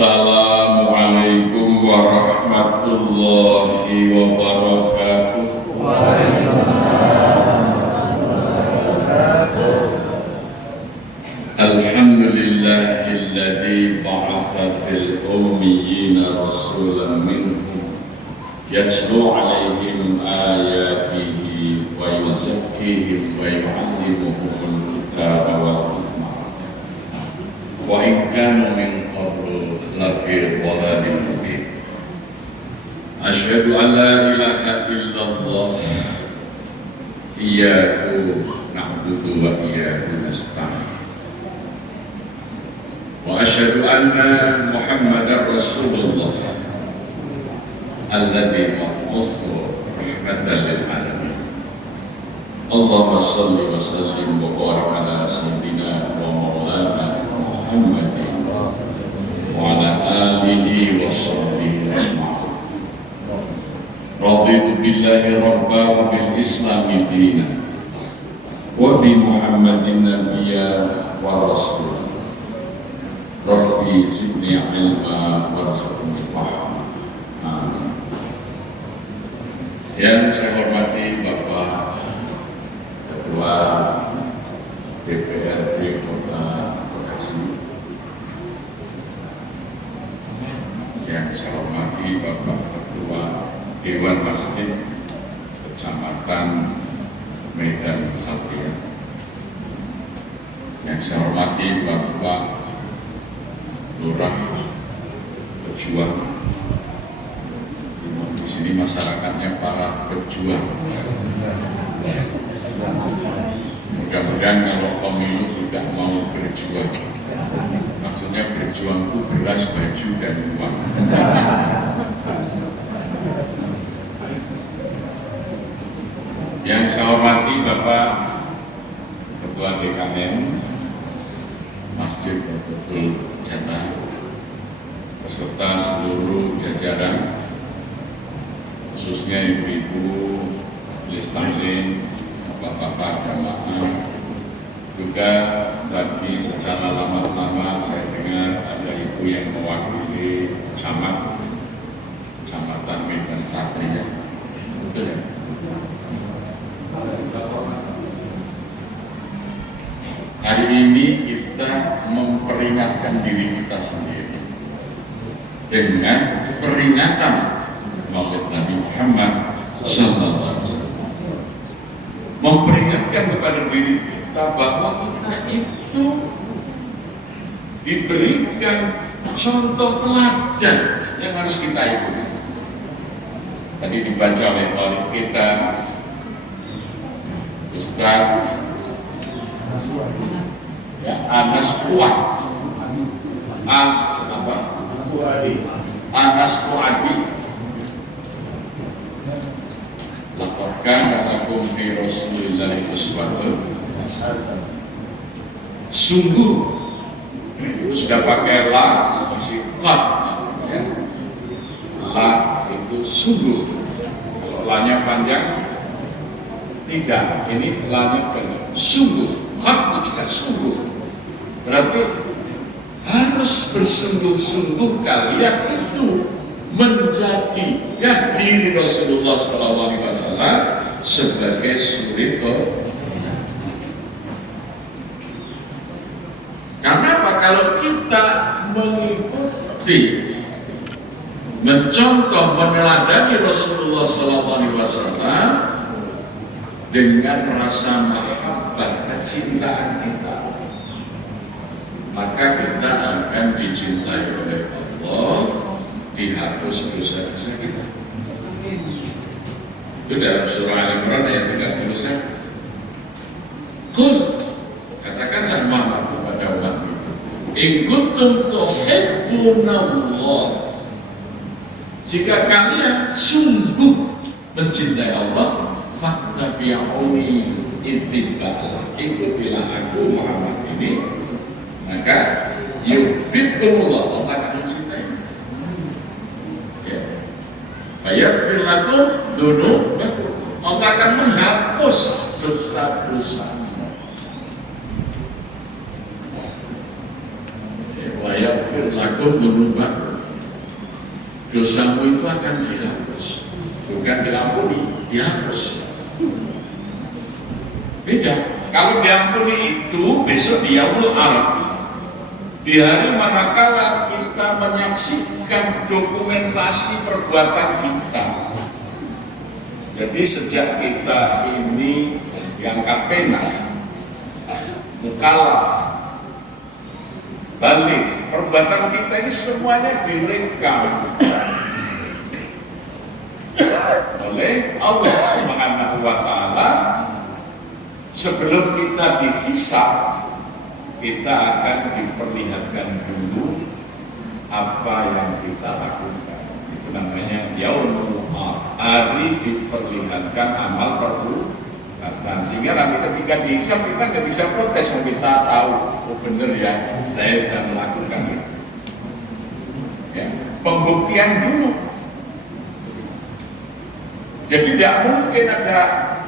Assalamualaikum warahmatullahi wabarakatuh. Alhamdulillahilladzi ba'atha fil ummiyina rasulan minhum yatlu 'alaihim ayatihi wa yuzakkihim wa yu'allimuhumul kitaba wal hikmah wa in kanu min qablu lafi dhalalin mubin. Asyhadu an la ilaha illallah iyyahu na'budu wa iyyahu nasta'in wa asyhadu anna Muhammadar Rasulullah alladzi ba'atha rahmatan lil alamin. Allahumma shalli wa sallim wa barik ala sayyidina wa maulana Muhammadin wa ala alihi wa sahbihi ajma'in. Raditu billahi rabba wa bil islami dina wa bi Muhammadin nabiyya wa rasula. Rabbi zidni ilma warzuqni fahma. Amin. Yang saya hormati Bapak Ketua DPRD Kota Bekasi, yang saya hormati Bapak Ketua Dewan Masjid Kecamatan Medan Satria, yang saya hormati Bapak Lurah Pejuang. Di sini masyarakatnya para pejuang. Mudah-mudahan kalau pemilu tidak mau berjuang, maksudnya berjuang itu beras, baju, dan uang. Yang saya hormati Bapak Ketua DKM Masjid Baitul Jannah beserta seluruh jajaran, khususnya ibu-ibu majelis taklim, bapak-bapak jamaah, juga tadi secara lama-lama saya dengar ada ibu yang mewakili Kecamatan Medan Satria, betul ya? Hari ini kita memperingatkan diri kita sendiri dengan peringatan Maulid Nabi Muhammad sallallahu alaihi wasallam. Memperingatkan kepada diri kita bahwa kita itu diberikan contoh teladan yang harus kita ikuti. Tadi dibaca oleh wali kita Ustaz ya, Anas Fuad, Anas Fuadi. Laporkan lakum fi Rasulillah uswatun. Sungguh itu sudah pakai la, masih qad ya. La itu sungguh. Kalau la-nya panjang tidak, ini la-nya pendek. Sungguh, qad itu juga sungguh. Berarti harus bersungguh-sungguh kalian itu menjadikan diri Rasulullah SAW sebagai suri. Karena apa? Kalau kita mengikuti, mencontoh, meneladani Rasulullah SAW dengan rasa mahabbah, kecintaan kita, maka kita akan dicintai oleh Allah, dihapus dosa-dosa kita. Itu dalam surah Al-Imran ayat 31. Qul, katakanlah Muhammad kepada umat itu, in kuntum tuhibbunallah, jika kalian sungguh mencintai Allah, fattabi'uni ittiba'allah, ikutilah aku Muhammad ini, maka yuhibbukumullah, Allah akan mencintai. Yaghfir lakum dzunubakum, Allah akan menghapus dosa-dosa. Wa yaghfir lakum Yakum menubah dosamu itu akan dihapus, bukan diampuni, dihapus. Beda. Kalau diampuni itu besok di Yaumul Arab, di hari manakala kita menyaksikan dokumentasi perbuatan kita. Jadi sejak kita ini yang kapena, mukallaf, balik, perbuatan kita ini semuanya direkam oleh Allah Subhanahu wa Ta'ala. Sebelum kita dihisab, kita akan diperlihatkan dulu apa yang kita lakukan. Itu namanya Yaumul Arab, hari diperlihatkan amal perbuatan. Sehingga nanti ketika dihisab kita nggak bisa protes, kita tahu, oh bener ya, saya sudah melakukan itu. Ya, pembuktian dulu. Jadi tidak mungkin ada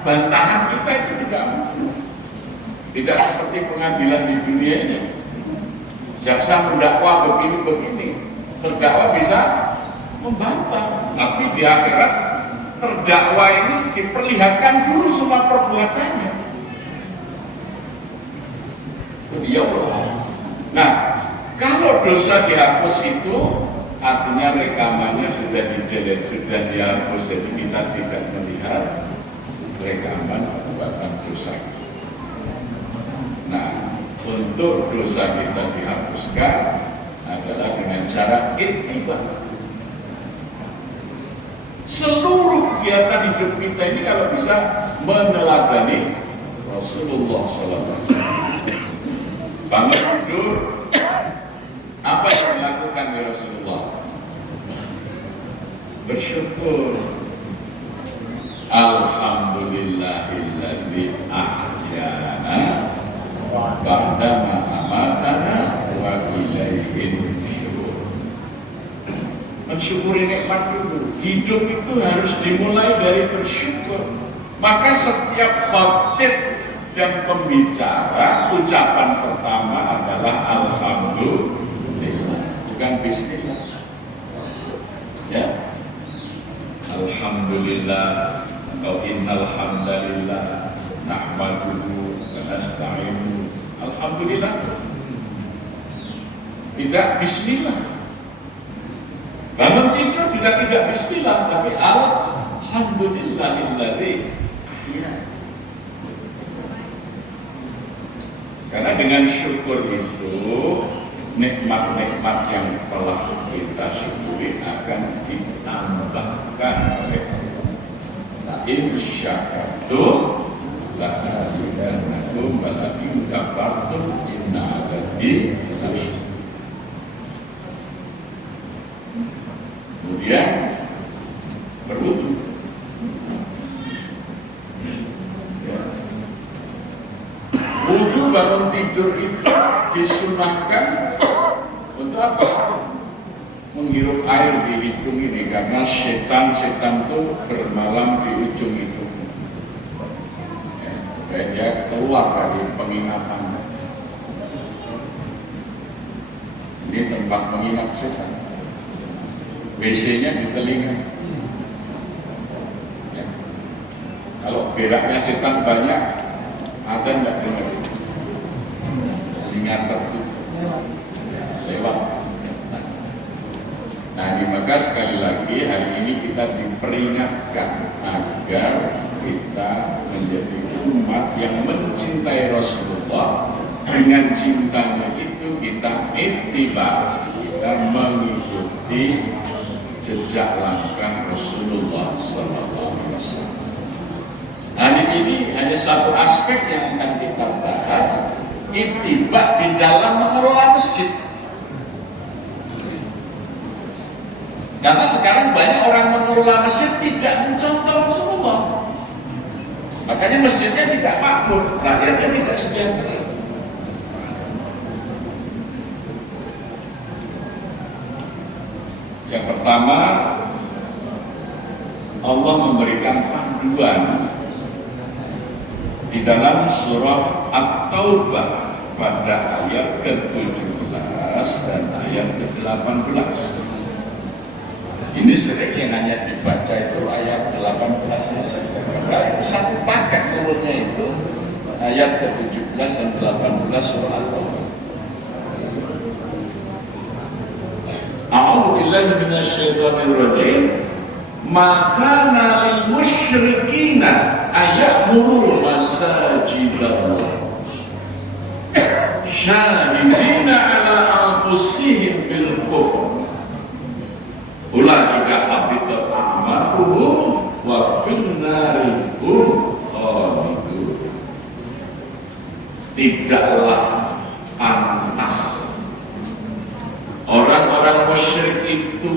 bantahan kita, itu tidak mungkin. Tidak seperti pengadilan di dunia ini. Jaksa mendakwa begini-begini, terdakwa bisa membantah, tapi di akhirat terdakwa ini diperlihatkan dulu semua perbuatannya. Dia Nah, kalau dosa dihapus itu artinya rekamannya sudah di-delete, sudah dihapus, jadi kita tidak melihat rekaman perbuatan dosa. Nah, untuk dosa kita dihapuskan adalah dengan cara ittiba. Seluruh kegiatan hidup kita ini kalau bisa meneladani Rasulullah SAW. Bangun tidur, apa yang dilakukan oleh Rasulullah? Bersyukur. Alhamdulillahilladzi ahyana ba'dama amatana wa ilaihin nusyur. Mensyukuri nikmat dulu. Hidup itu harus dimulai dari bersyukur. Maka setiap khatib dan pembicara, ucapan pertama adalah alhamdulillah, bukan bismillah. Ya, alhamdulillah atau innal hamdalillah nahmaduhu wa nasta'inuhu. Alhamdulillah. Tidak bismillah. Bangun tidur juga tidak bismillah, tapi alhamdulillahilladzi ahya. Karena dengan syukur itu nikmat-nikmat yang telah kita syukuri akan ditambahkan oleh Allah. In syakartum la azidannakum wa la in kafartum inna adzabi lasyadid. Kemudian berwudu. Wudu bangun tidur itu disunahkan untuk apa? Menghirup air di hidung ini, karena setan-setan itu bermalam di ujung hidung. Dan dia keluar dari penginapan. Ini tempat menginap setan. WC-nya di telinga. Ya. Kalau beraknya setan banyak, ada enggak dengar? Dengar tertutup. Lewat. Nah, maka sekali lagi hari ini kita diperingatkan agar kita menjadi umat yang mencintai Rasulullah. Dengan cintanya itu kita ittiba, kita mengikuti jejak langkah Rasulullah SAW. Hari ini hanya satu aspek yang akan kita bahas, ittiba di dalam mengelola masjid. Karena sekarang banyak orang mengelola masjid tidak mencontoh Rasulullah. Makanya masjidnya tidak makmur, rakyatnya tidak sejahtera. Yang pertama, Allah memberikan panduan di dalam surah At-Taubah pada ayat ke-17. dan ayat ke-18. Ini sering yang hanya dibaca itu ayat 18-nya saja. Karena satu paket turunnya itu ayat ke-17 dan 18 surah Al-Baqarah. A'udzu billahi minasyaitonir rajim. Maka lil musyrikina ayamuru masajidallah syahidina ala anfusihim bil kufr ulaika habitat a'maluhum wa fin nari hum khalidun. Tidaklah pantas orang-orang musyrik itu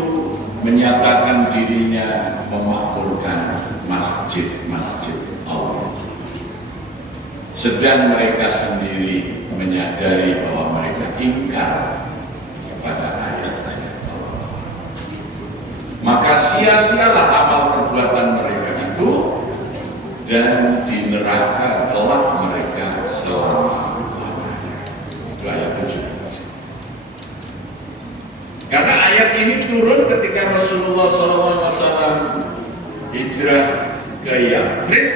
menyatakan dirinya memakmurkan masjid-masjid Allah, sedang mereka sendiri menyadari bahwa mereka ingkar kepada ayat-ayat Allah. Maka sia-sialah amal perbuatan mereka itu, dan di neraka telah mereka selama-lamanya. Itu ayat 17. Karena ayat ini turun ketika Rasulullah SAW hijrah ke Yathrib,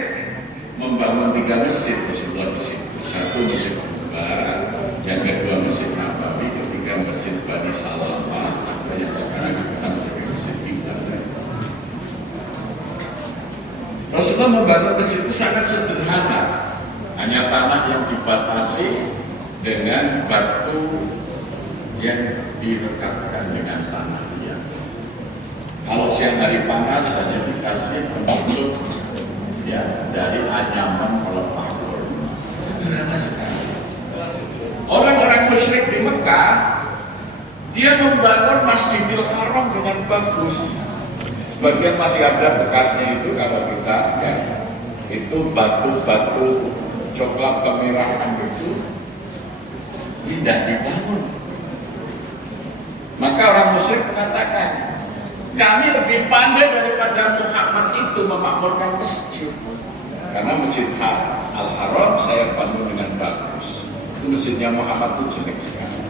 membangun 3 masjid di sebelah masjid. Satu masjid Barat, yang kedua masjid Nabawi, ketiga masjid Bani Salamah, yang sekarang dikenal sebagai masjid Qiblat. Rasulullah membangun masjid itu sangat sederhana, hanya tanah yang dibatasi dengan batu yang direkatkan dengan tanah liat. Kalau siang hari panas hanya dikasih penutup ya dari anyaman pelepah kurma. Sederhana sekali. Orang-orang musyrik di Mekah, dia membangun Masjidil Haram dengan bagus. Sebagian masih ada bekasnya itu, kalau kita ya, itu batu-batu coklat kemerahan itu tidak dibangun. Maka orang musyrik mengatakan, kami lebih pandai daripada Muhammad itu memakmurkan masjid. Karena masjid Al-Haram saya bangun dengan bagus. Itu masjidnya Muhammad itu jelek sekali.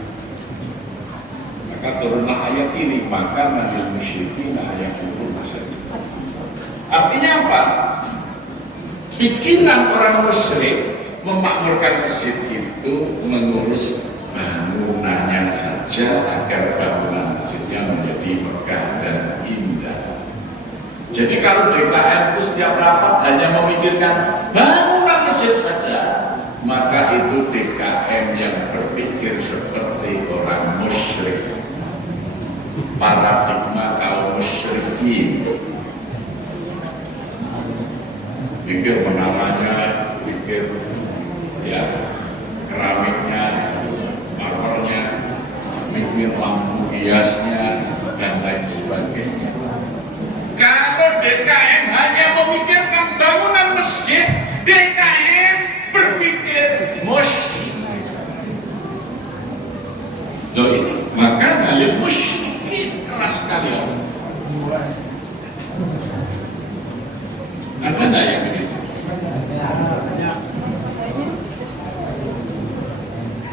Maka turunlah ayat ini, maka najil musyrikin ayat itu masjid. Artinya apa? Pikiran orang musyrik memakmurkan masjid itu mengurus bangunannya saja agar bangunan masjidnya menjadi megah dan indah. Jadi kalau DKM itu setiap rapat hanya memikirkan bangunan masjid saja, maka itu DKM yang berpikir seperti orang musyrik. Paradigma kaum musyrikin. Pikir menaranya, pikir ya keramiknya, marmernya, mikir lampu hiasnya, dan lain sebagainya. Kalau DKM hanya memikirkan bangunan masjid, DKM berpikir musyrik. Loh ini, maka nalil musyrikin keras sekali. Ada nggak yang begitu?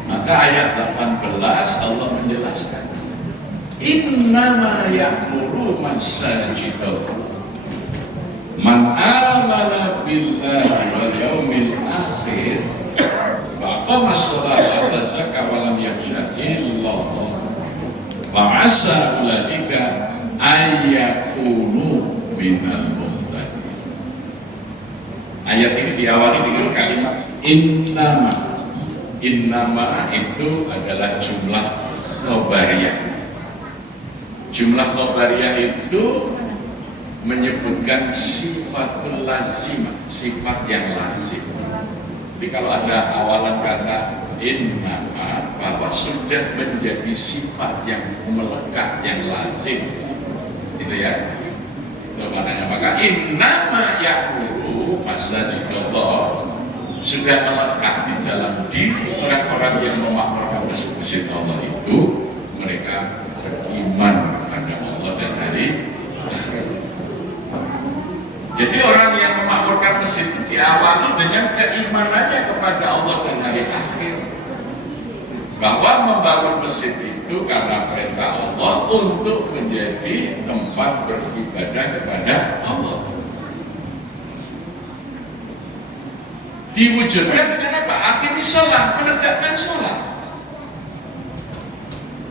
Maka ayat 18 Allah menjelaskan, innama ya'muru masajidallah man amana billahi wal yaumil akhir wa aqama sholata wa zakata wa lam yakhsha illallah wa asa ulaika ayyakunu minal muhtadin. Ayat ini diawali dengan kalimat innama. Innama itu adalah jumlah khobariyah. Jumlah khobariyah itu menyebutkan sifatul lazimah, sifat yang lazim. Jadi kalau ada awalan kata innama, bahwa sudah menjadi sifat yang melekat, yang lazim, gitu ya. Itu maknanya. Maka innama ya'muru masajidallah sudah melekat di dalam diri orang-orang yang memakmurkan masjid Allah itu, mereka beriman kepada Allah dan hari akhir. Jadi orang yang memakmurkan masjid itu diawali dengan keimanannya kepada Allah dan hari akhir. bahwa membangun masjid itu karena perintah Allah untuk menjadi tempat beribadah kepada Allah. Diwujudkan dengan apa? Aqimis shalah, menegakkan sholat.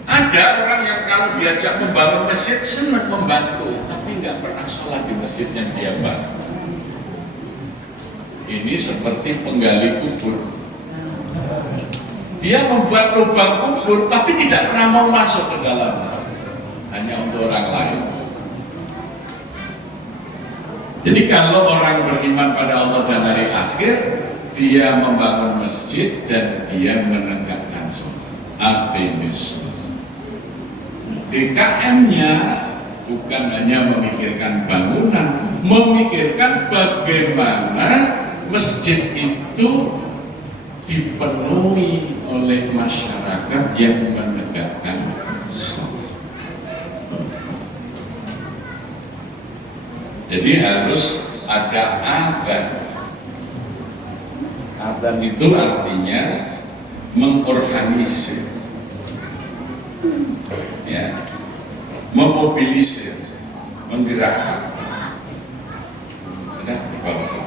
Ada orang yang kalau diajak membangun masjid senang membantu, tapi nggak pernah sholat di masjid yang dia bangun. Ini seperti penggali kubur. Dia membuat lubang kubur, tapi tidak pernah mau masuk ke dalamnya, hanya untuk orang lain. Jadi kalau orang beriman pada Allah dan hari akhir, dia membangun masjid dan dia menegakkan sholat. Aqimis shalah. DKM-nya bukan hanya memikirkan bangunan, memikirkan bagaimana masjid itu dipenuhi oleh masyarakat yang menegakkan sholat. Jadi harus ada adzan. Adzan itu artinya mengorganisir, ya, memobilisir, menggerakkan. Sudah di bawah.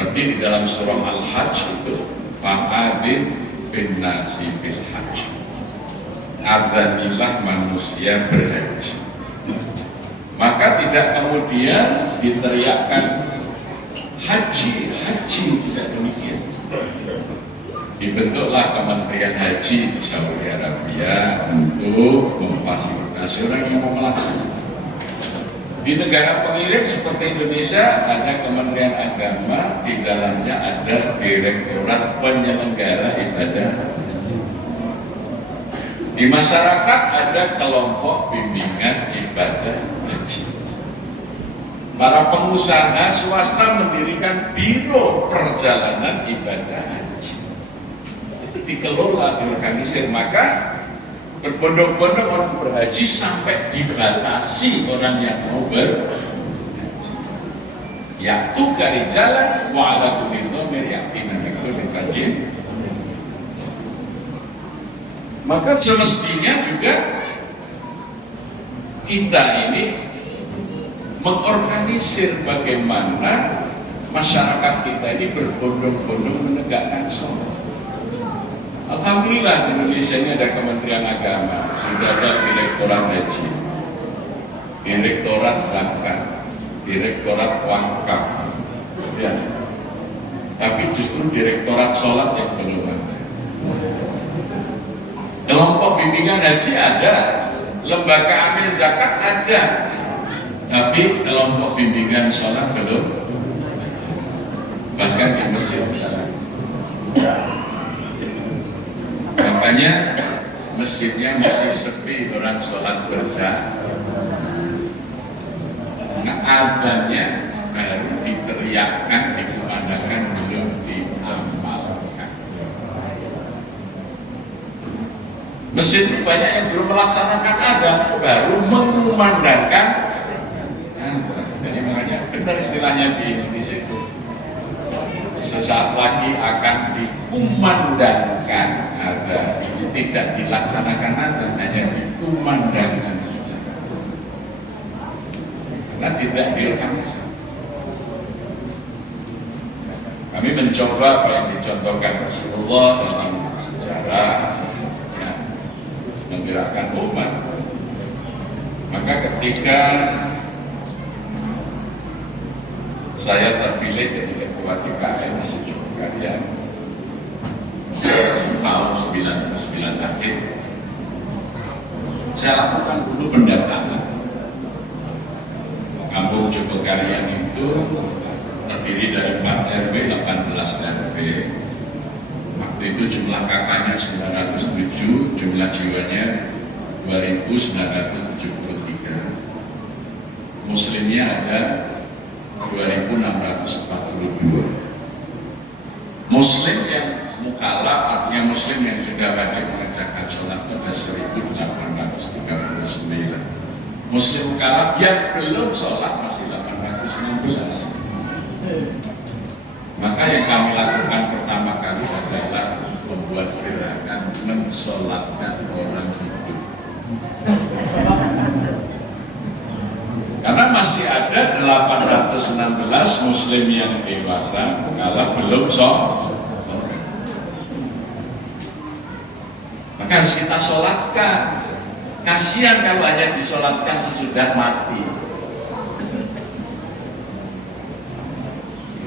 Seperti di dalam surah Al-Hajj itu, fa'adin bin nasi bil hajj, adzanilah manusia berhaji. Maka tidak kemudian diteriakkan haji, haji, tidak demikian. Dibentuklah Kementerian Haji di Saudi Arabia untuk memfasilitasi orang yang mau melaksanakan. Di negara pengirim seperti Indonesia ada Kementerian Agama, di dalamnya ada Direktorat Penyelenggara Ibadah. Di masyarakat ada kelompok bimbingan ibadah haji. Para pengusaha swasta mendirikan biro perjalanan ibadah haji. Itu dikelola, diorganisir, maka berbondong-bondong orang berhaji sampai dibatasi orang yang mau berhaji. Yaktu kari jalan wa'ala kulli dhamir yaktina min kulli fajin. Maka semestinya juga kita ini mengorganisir bagaimana masyarakat kita ini berbondong-bondong menegakkan sholat. Alhamdulillah di Indonesia ini ada Kementerian Agama, sudah ada Direktorat Haji, Direktorat Zakat, Direktorat Wakaf, ya. Tapi justru Direktorat Sholat yang belum ada. Kelompok bimbingan haji ada, lembaga amil zakat ada, tapi kelompok bimbingan sholat belum, bahkan di masjid bisa. Makanya masjidnya masih sepi orang sholat berjamaah. Nah, adanya baru diteriakkan, dikumandangkan, belum diamalkan. Masjid banyak yang belum melaksanakan adab, baru mengumandangkan. Jadi makanya benar istilahnya di Indonesia itu, sesaat lagi akan dikumandangkan adab, tidak dilaksanakan adab, hanya dikumandangkan saja. Karena tidak diorganisasi. Kami mencoba apa yang dicontohkan Rasulullah dalam sejarah, ya, menggerakkan umat. Maka ketika saya terpilih jadi ketua DKM di Sejuk Karya tahun 99 akhir, saya lakukan dulu pendatangan. Kampung Jogokaryan itu terdiri dari 4 RW, 18 RW. Waktu itu jumlah kakaknya 907, jumlah jiwanya 2973. Muslimnya ada 2642. Muslim yang mukallaf, artinya muslim yang sudah wajib mengerjakan sholat, ada 1839. Muslim mukallaf yang belum sholat masih 819. Maka yang kami lakukan pertama kali adalah membuat disolatkan orang hidup. Karena masih ada 816 muslim yang dewasa kalau belum sholat. Maka harus kita sholatkan. Kasihan kalau hanya disolatkan sesudah mati.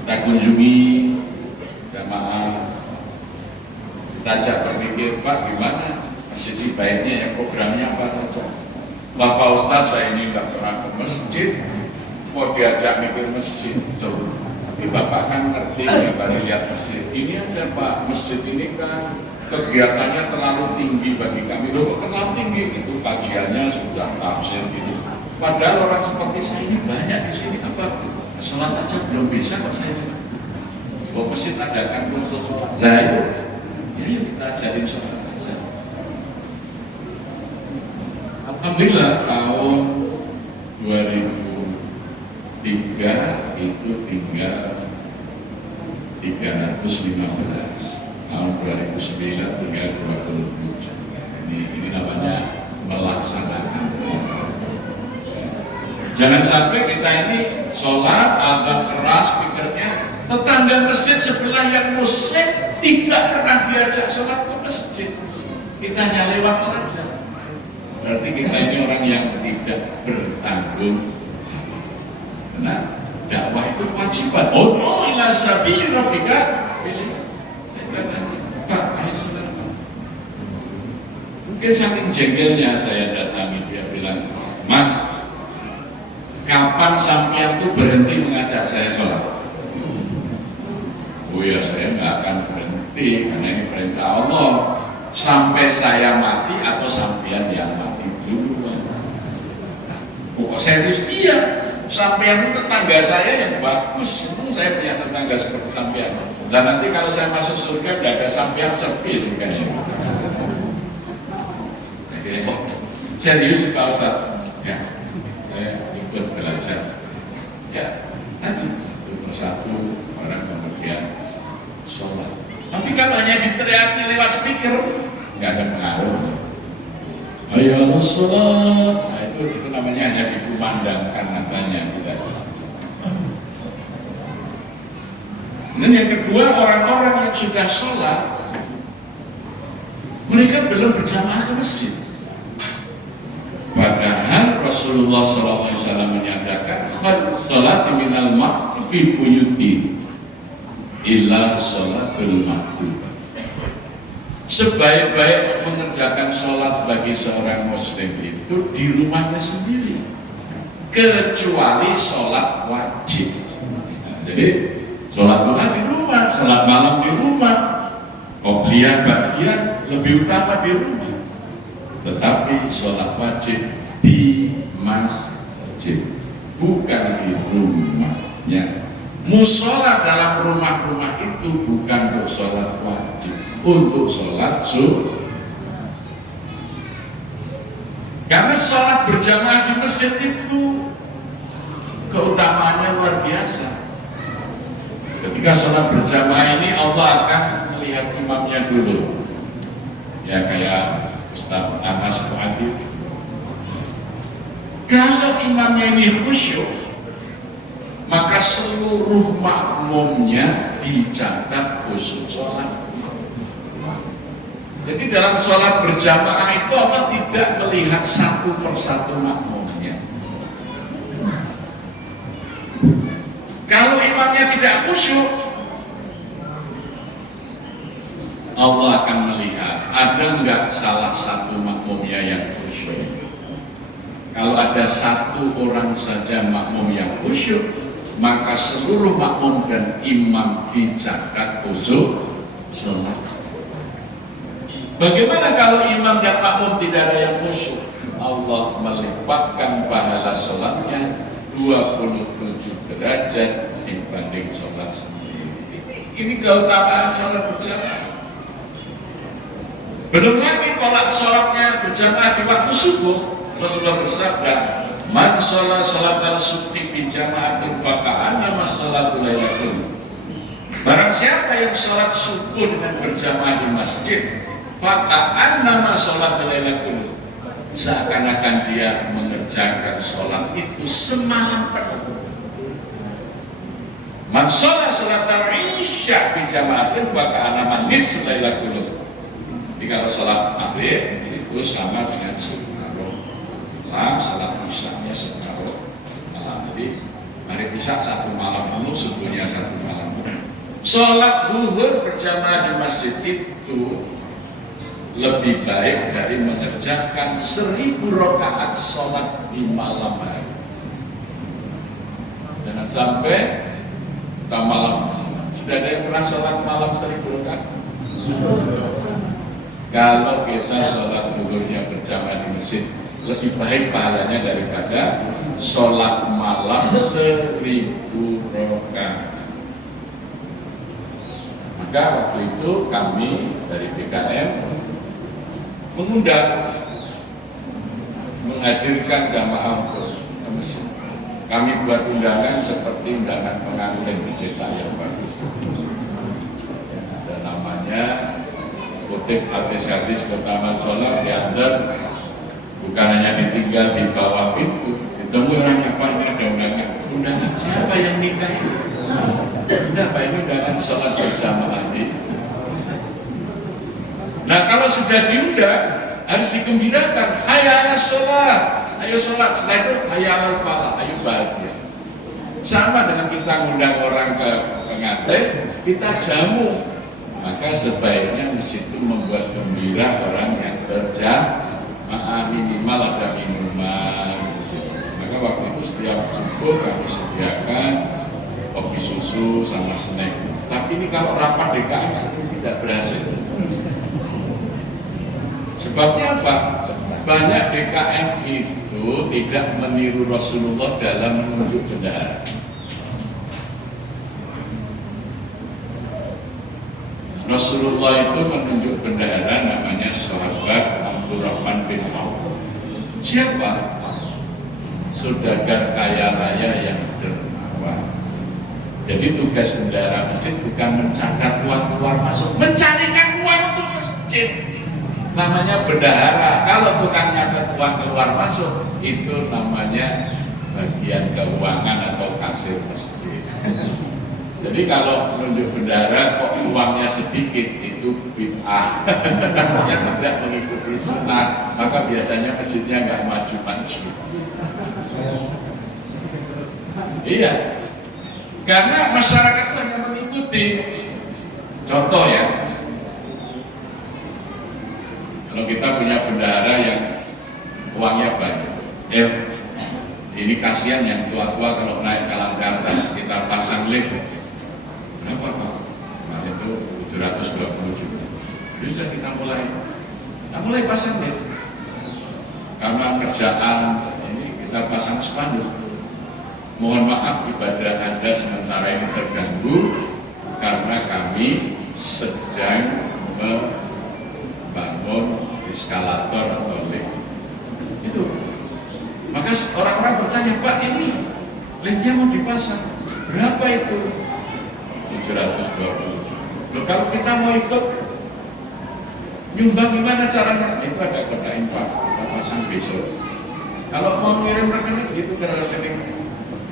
Kita kunjungi jamaah, kita ajak berpikir, Pak, gimana masjid ini baiknya ya, programnya apa saja? Bapak Ustaz, saya ini nggak pernah ke masjid, mau diajak mikir masjid, loh. Tapi Bapak kan ngerti ya, baru lihat masjid. Ini aja Pak, masjid ini kan kegiatannya terlalu tinggi bagi kami. Loh, terlalu tinggi itu kajiannya sudah tafsir gitu. Padahal orang seperti saya ini banyak di sini, apa? Sholat aja belum bisa kok saya. Bawa masjid adakan untuk lah itu, ya yuk kita ajarin sholat aja. Alhamdulillah tahun 2003 itu tinggal 315, tahun 2009 tinggal 27. Ini namanya melaksanakan. Jangan sampai kita ini sholat agak keras pikirnya, tetangga masjid sebelah yang muslim tidak pernah diajak sholat ke masjid, kita hanya lewat saja. Berarti kita ini orang yang tidak bertanggung jawab. Karena dakwah itu kewajiban. Oh, ila sabili rabbika. Saya katakan, Pak, ayo sholat Pak. Mungkin saking jengkelnya saya datangi, dia bilang, Mas, kapan sampean itu berhenti mengajak saya sholat? Oh ya, saya nggak akan berhenti karena ini perintah Allah. Sampai saya mati atau sampean yang mati duluan. Kok serius? Iya, sampean itu tetangga saya yang bagus. Saya punya tetangga seperti sampean. Dan nanti kalau saya masuk surga, tidak ada sampean, sepi surganya. Serius Pak Ustaz? Ya, saya ikut belajar. Ya, tadi satu persatu orang kemudian sholat. Tapi kalau hanya diteriaki lewat speaker, nggak ada pengaruh. Ayo sholat. Nah, itu namanya hanya dikumandangkan katanya kita. Dan yang kedua, orang-orang yang sudah sholat, mereka belum berjamaah ke masjid. Padahal Rasulullah SAW menyatakan, "Sholat minal maktu fi buyuti illa sholatul maktubah." Sebaik-baik mengerjakan sholat bagi seorang muslim itu di rumahnya sendiri, kecuali sholat wajib. Nah, jadi sholat duha di rumah, sholat malam di rumah, qobliyah ba'diyah lebih utama di rumah. Tetapi sholat wajib di masjid, bukan di rumahnya. Musola dalam rumah-rumah itu bukan untuk sholat wajib, untuk sholat sunnah. Karena sholat berjamaah di masjid itu keutamaannya luar biasa. Ketika sholat berjamaah ini Allah akan melihat imamnya dulu. Ya kayak Ustaz Anas Mu'adzib. Kalau imamnya ini khusyuk, maka seluruh makmumnya dicatat khusyuk sholat. Jadi dalam sholat berjamaah itu Allah tidak melihat satu persatu makmumnya. Kalau imamnya tidak khusyuk, Allah akan melihat ada enggak salah satu makmumnya yang khusyuk. Kalau ada satu orang saja makmum yang khusyuk, maka seluruh makmum dan imam dicatat khusyuk sholat. Bagaimana kalau imam dan makmum tidak ada yang khusyuk? Allah melipatkan pahala sholatnya 27 derajat dibanding sholat sendiri. Ini keutamaan sholat berjamaah. Belum lagi kalau sholatnya berjamaah di waktu subuh, Rasulullah bersabda, "Man sholat sholatal subhi bi jama'atin faka'anna ma sholatul lailatul." Barang siapa yang sholat subuh dengan berjamaah di masjid, Faka'annama sholat laila kullu, seakan-akan dia mengerjakan sholat itu semalam penuh. Man sholat isya fi jama'atin faka'annama nisfu laila kullu. Jadi kalau sholat maghrib itu sama dengan separuh malam, sholat isyanya separuh malam. Jadi hari isya satu malam penuh, subuhnya satu malam penuh. Sholat duhur berjamaah di masjid itu lebih baik dari mengerjakan 1000 rakaat sholat di malam hari. Jangan sampai kita malam. Sudah ada yang pernah sholat malam 1000 rakaat? Kalau kita sholat duhurnya berjamaah di masjid, lebih baik pahalanya daripada sholat malam 1000 rakaat. Maka waktu itu kami dari BKM menghadirkan jamaah untuk ke masjid. Kami buat undangan seperti undangan pengantin dicetak yang bagus. Ada namanya kutip hadis-hadis keutamaan sholat, diantar bukan hanya ditinggal di bawah pintu, ditemui orang apa ini ada undangan. Undangan siapa yang nikah ini? Kenapa ini undangan sholat berjamaah ini? Nah kalau sudah diundang harus digembirakan, hayya 'alas sholat, ayo sholat. Setelah itu hayya 'alal falah, ayo bahagia. Sama dengan kita ngundang orang ke pengantin, kita jamu. Maka sebaiknya di situ membuat gembira orang yang berjamaah, minimal ada minuman. Maka waktu itu setiap subuh kami sediakan kopi susu sama snack. Tapi ini kalau rapat DKM sering tidak berhasil. Sebabnya apa? Banyak DKM itu tidak meniru Rasulullah dalam menunjuk bendahara. Rasulullah itu menunjuk bendahara namanya sahabat Abdurrahman bin Auf. Siapa? Saudagar kaya raya yang dermawan. Jadi tugas bendahara masjid bukan mencatat uang keluar masuk, mencarikan uang untuk masjid. Namanya bendahara. Kalau tukang nyatet uang keluar masuk, itu namanya bagian keuangan atau kasir masjid. Jadi kalau menunjuk bendahara kok uangnya sedikit, itu bid'ah. Yang tidak mengikuti sunnah, maka biasanya masjidnya nggak maju-maju. Iya, karena masyarakat hanya mengikuti. Contoh ya, kalau kita punya bendahara yang uangnya banyak, ini kasihan yang tua-tua kalau naik ke lantai atas, kita pasang lift. Berapa Pak? Nah, itu 720 juta. Bisa kita mulai pasang lift. Karena kerjaan ini kita pasang spanduk. Mohon maaf ibadah Anda sementara ini terganggu karena kami sedang membangun eskalator atau lift. Itu. Maka orang-orang bertanya, Pak, ini liftnya mau dipasang, berapa itu? 720. Loh, kalau kita mau ikut nyumbang gimana caranya? Itu ada kode infak, kita pasang besok. Kalau mau ngirim rekening, itu ke rekening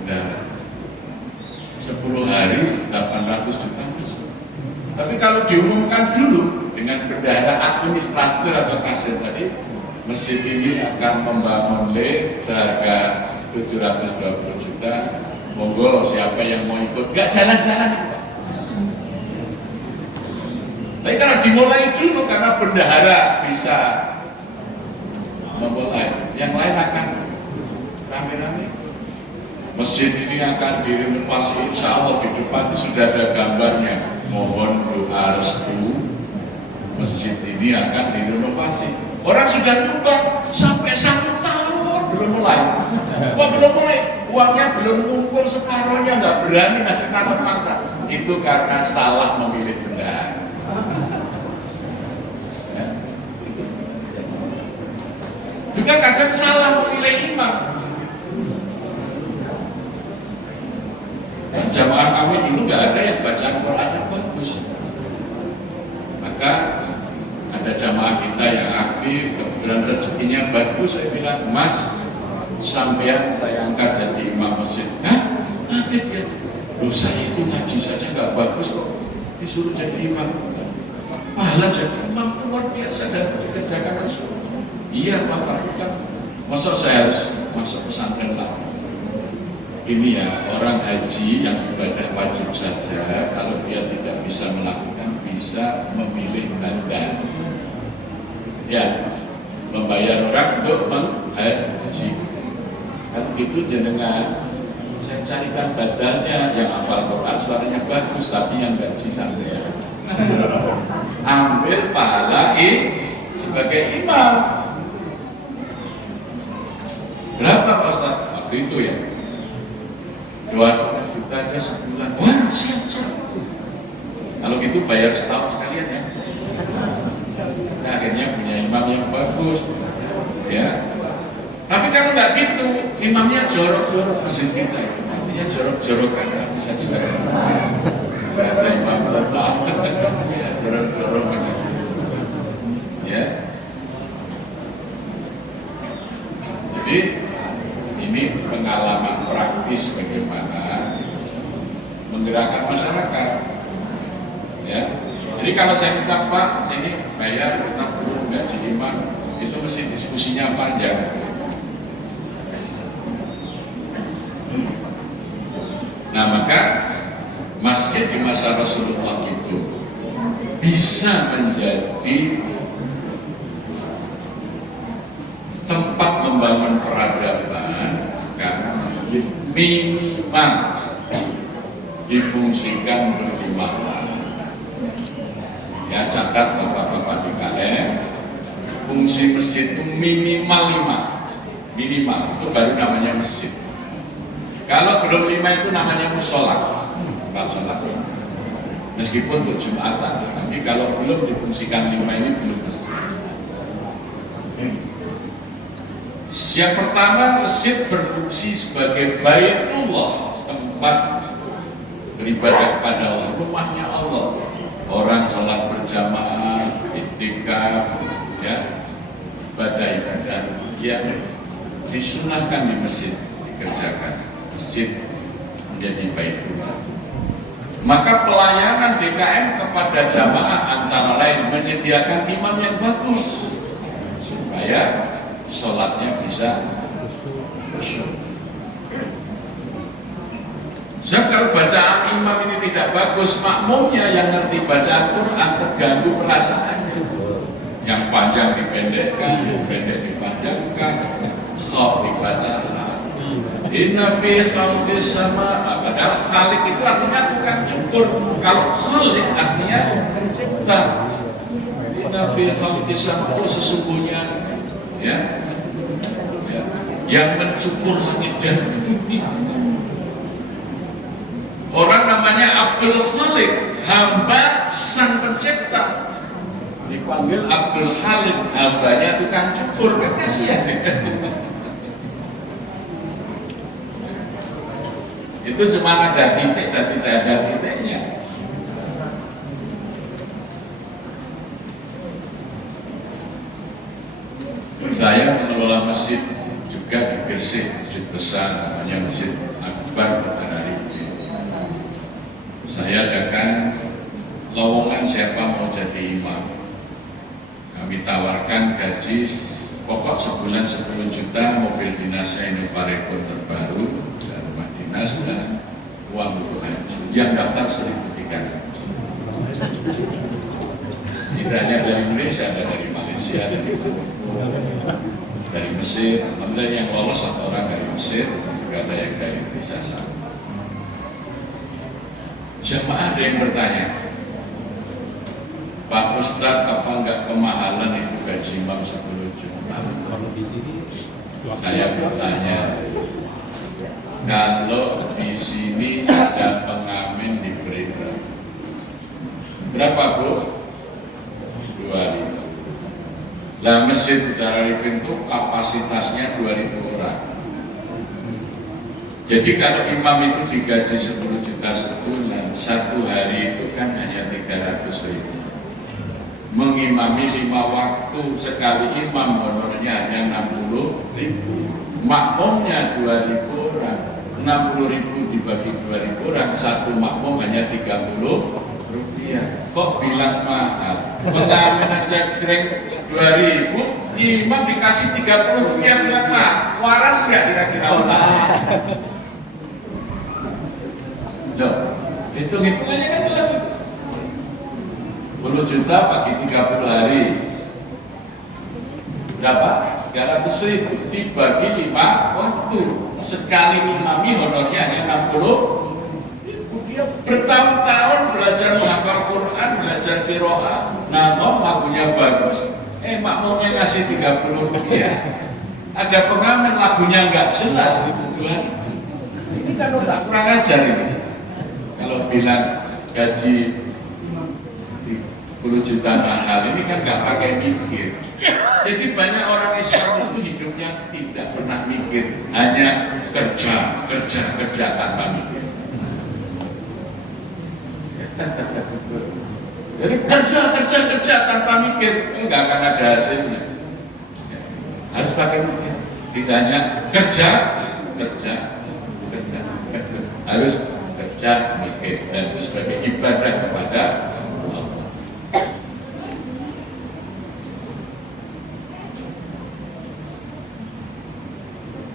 bendahara. 10 hari 800 juta masuk. Tapi kalau diumumkan dulu dengan bendahara administrator atau kasir tadi, masjid ini akan membangun lift harga 720 juta. Monggo siapa yang mau ikut, gak jalan-jalan. Tapi kalau dimulai dulu karena bendahara bisa memulai, yang lain akan rame-rame. Masjid ini akan direnovasi, insya Allah di depan sudah ada gambarnya. Mohon doa restu, masjid ini akan direnovasi. Orang sudah nyumbang sampai 1 tahun belum mulai. Kok belum mulai? Uangnya belum ngumpul separuhnya, nggak berani nanti tanda-tanda. Itu karena salah memilih bendahara. Ya, itu. Juga kadang salah memilih imam. Jamaah kami dulu nggak ada yang baca Qurannya bagus. Maka ada jamaah kita yang aktif, kebetulan rezekinya bagus, saya bilang, Mas, sampean saya angkat jadi imam masjid. Nah, aktif ya. Loh, saya itu ngaji saja nggak bagus kok, disuruh jadi imam. Pahala jadi imam itu luar biasa dan dikerjakan Rasul. Iya Bapak, kan masa saya harus masuk pesantren lagi? Ini ya, orang haji yang ibadah wajib saja, kalau dia tidak bisa melakukan, bisa memilih badan. Ya, membayar orang untuk menghaji. Kan itu jenengan, saya carikan badannya yang hafal Quran, suaranya bagus, tapi yang gaji sampai ambil pahala sebagai imam. Berapa Pak Ustaz? Waktu itu ya 2,5 juta aja sebulan. Wah, siap. Kalau gitu bayar setahun sekalian ya. Nah, akhirnya punya imam yang bagus ya. Tapi kalau nggak gitu, imamnya jorok-jorok mesin kita itu. Artinya jorok-jorok kan nggak bisa juga. Ada imam tetap ya, jorok-jorok ya. Jadi ini pengalaman praktis bagaimana menggerakkan masyarakat ya. Jadi kalau saya minta Pak, sini bayar kita perlu gaji imam, itu mesti diskusinya panjang. Nah, maka masjid di masa Rasulullah itu bisa menjadi tempat membangun peradaban karena masjid minimal difungsikan untuk 5 hal. Ya, catat Bapak-bapak di KM, fungsi masjid itu minimal 5. Minimal, itu baru namanya masjid. Kalau belum 5 itu namanya musola, tempat sholat. Meskipun untuk Jumatan, tapi kalau belum difungsikan 5 ini belum masjid. Yang pertama, masjid berfungsi sebagai baitullah, tempat beribadah kepada Allah, rumahnya Allah. Orang sholat berjamaah, iktikaf, ya, ibadah-ibadah yang disunahkan di masjid dikerjakan. Masjid menjadi baitullah. Maka pelayanan DKM kepada jamaah antara lain menyediakan imam yang bagus supaya sholatnya bisa khusyuk. Sebab kalau bacaan imam ini tidak bagus, makmumnya yang ngerti bacaan Quran terganggu perasaannya. Yang panjang dipendekkan, yang pendek dipanjangkan, khaf dibaca. Inna fi khalqis sama, padahal khalik itu artinya tukang cukur. Kalau khalik artinya pencipta. Inna fi khalqis sama itu sesungguhnya ya, yang mencukur langit dan bumi. Orang namanya Abdul Khalik, hamba sang pencipta. Dipanggil Abdul Khalik, hambanya tukang cukur, kan kasihan. Itu cuma ada titik dan tidak ada titiknya. Saya mengelola masjid juga di Gresik, masjid besar namanya Masjid Akbar Matahari. Saya adakan lowongan siapa mau jadi imam. Kami tawarkan gaji pokok sebulan 10 juta, mobil dinasnya Innovareco terbaru, dan rumah dinas, dan uang untuk haji. Yang daftar 1.300. Tidak hanya dari Indonesia, ada dari Malaysia, dari Mesir. Ada yang lolos satu orang dari Mesir, juga ada yang dari Indonesia sama. Jamaah ada yang bertanya, Pak Ustadz, apa enggak kemahalan itu gaji imam 10 juta? Saya bertanya, kalau di sini ada pengamen di berita, berapa Bu? 2.000. Lah Masjid Utara Arifin itu kapasitasnya 2.000 orang. Jadi kalau imam itu digaji 10 juta sebulan, satu hari itu kan hanya 300.000. mengimami 5 waktu, sekali imam honornya hanya 60.000, makmumnya 2.000 orang, 60.000 dibagi 2.000 orang, satu makmum hanya 30 rupiah. Kok bilang mahal? Pengamen aja sering 2.000, imam dikasih 30 rupiah bilang mahal. Waras nggak kira-kira? Loh, hitung-hitungannya kan jelas. 10 juta bagi 30 hari berapa? 300.000 dibagi 5 waktu, sekali imami honornya hanya 60.000. Dia bertahun-tahun belajar menghafal Quran, belajar qiraah, nangom lagunya bagus, makmumnya ngasih 30 rupiah. Ada pengamen lagunya nggak jelas, tujuan ini kan udah kurang ajar ini. Kalau bilang gaji 10 juta mahal, ini kan nggak pakai mikir. Jadi banyak orang Islam itu hidupnya tidak pernah mikir, hanya kerja tanpa mikir. Jadi kerja tanpa mikir, enggak akan ada hasilnya. Harus pakai mikir. Ditanya kerja, harus kerja mikir, dan itu sebagai ibadah kepada Allah.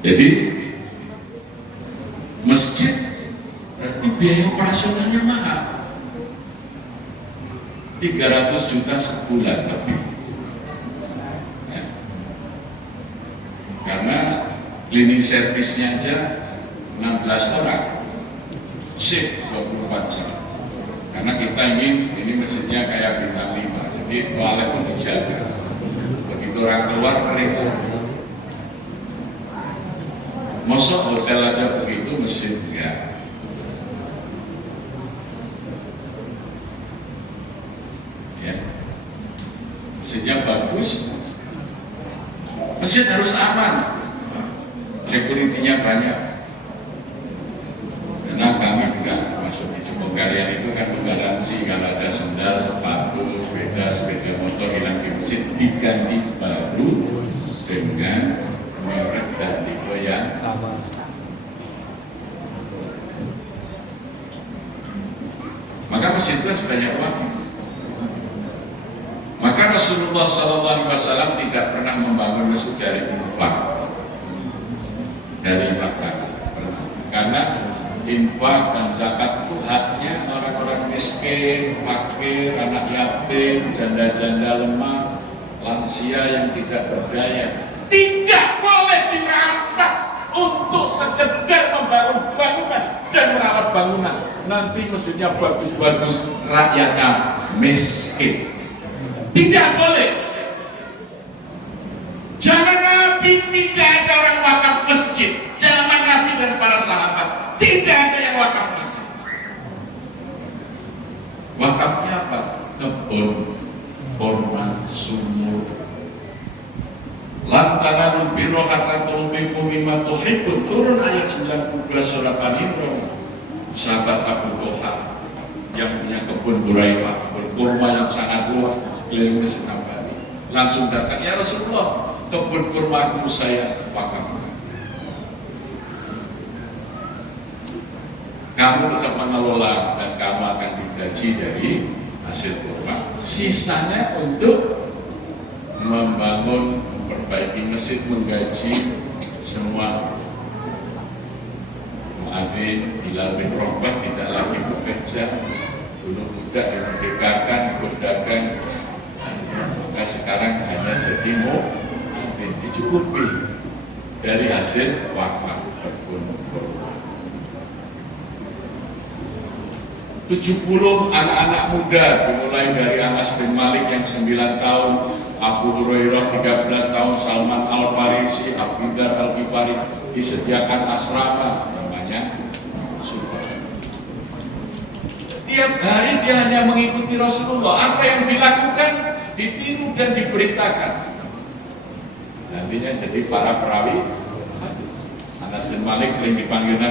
Jadi masjid berarti biaya operasionalnya mahal, 300 juta sebulan lebih ya. Karena cleaning service-nya aja 16 orang, shift 24 jam. Karena kita ingin ini masjidnya kayak bintang 5, jadi toilet pun dijaga. Begitu orang keluar kering. Masuk hotel aja begitu, masjid ya. Masjidnya bagus, masjid harus aman, security-nya banyak. Karena kami juga masuk di Jogokarian itu kan menggaransi kalau ada sendal, sepatu, sepeda motor hilang di masjid diganti baru dengan merek dan tipe yang sama. Maka masjid itu harus banyak uang. Maka Rasulullah SAW tidak pernah membangun masjid dari infak, karena infak dan zakat itu haknya orang-orang miskin, fakir, anak yatim, janda-janda lemah, lansia yang tidak berdaya. Tidak boleh dirampas untuk sekedar membangun bangunan dan merawat bangunan. Nanti masjidnya bagus-bagus, rakyatnya miskin. Tidak boleh. Zaman Nabi tidak ada orang wakaf masjid. Zaman Nabi dan para sahabat tidak ada yang wakaf masjid. Wakafnya apa? Kebun, kurma, sumur. Lan tanalul birra hatta tunfiqu mimma tuhibbun, turun ayat 19 surat Al-Imran. Sahabat Abu Talha yang punya kebun Buraimah, kurma yang sangat luas keliling Masjid Nabawi, langsung datang, ya Rasulullah, kebun kurmaku saya wakafkan. Kamu tetap mengelola dan kamu akan digaji dari hasil kurma. Sisanya untuk membangun, memperbaiki masjid, menggaji semua muadzin, Bilal bin Rabah tidak lagi bekerja, dulu muda dimerdekakan, berdagang, maka sekarang hanya jadi muadzin, dicukupi dari hasil wakaf kebun kurma. 70 anak-anak muda dimulai dari Anas bin Malik yang 9 tahun, Abu Hurairah 13 tahun, Salman Al-Farisi, Abu Dar Al-Ghifari disediakan asrama namanya Sufa. Tiap hari dia hanya mengikuti Rasulullah, apa yang dilakukan ditiru dan diberitakan. Nantinya jadi para perawi hadis. Anas bin Malik sering dipanggil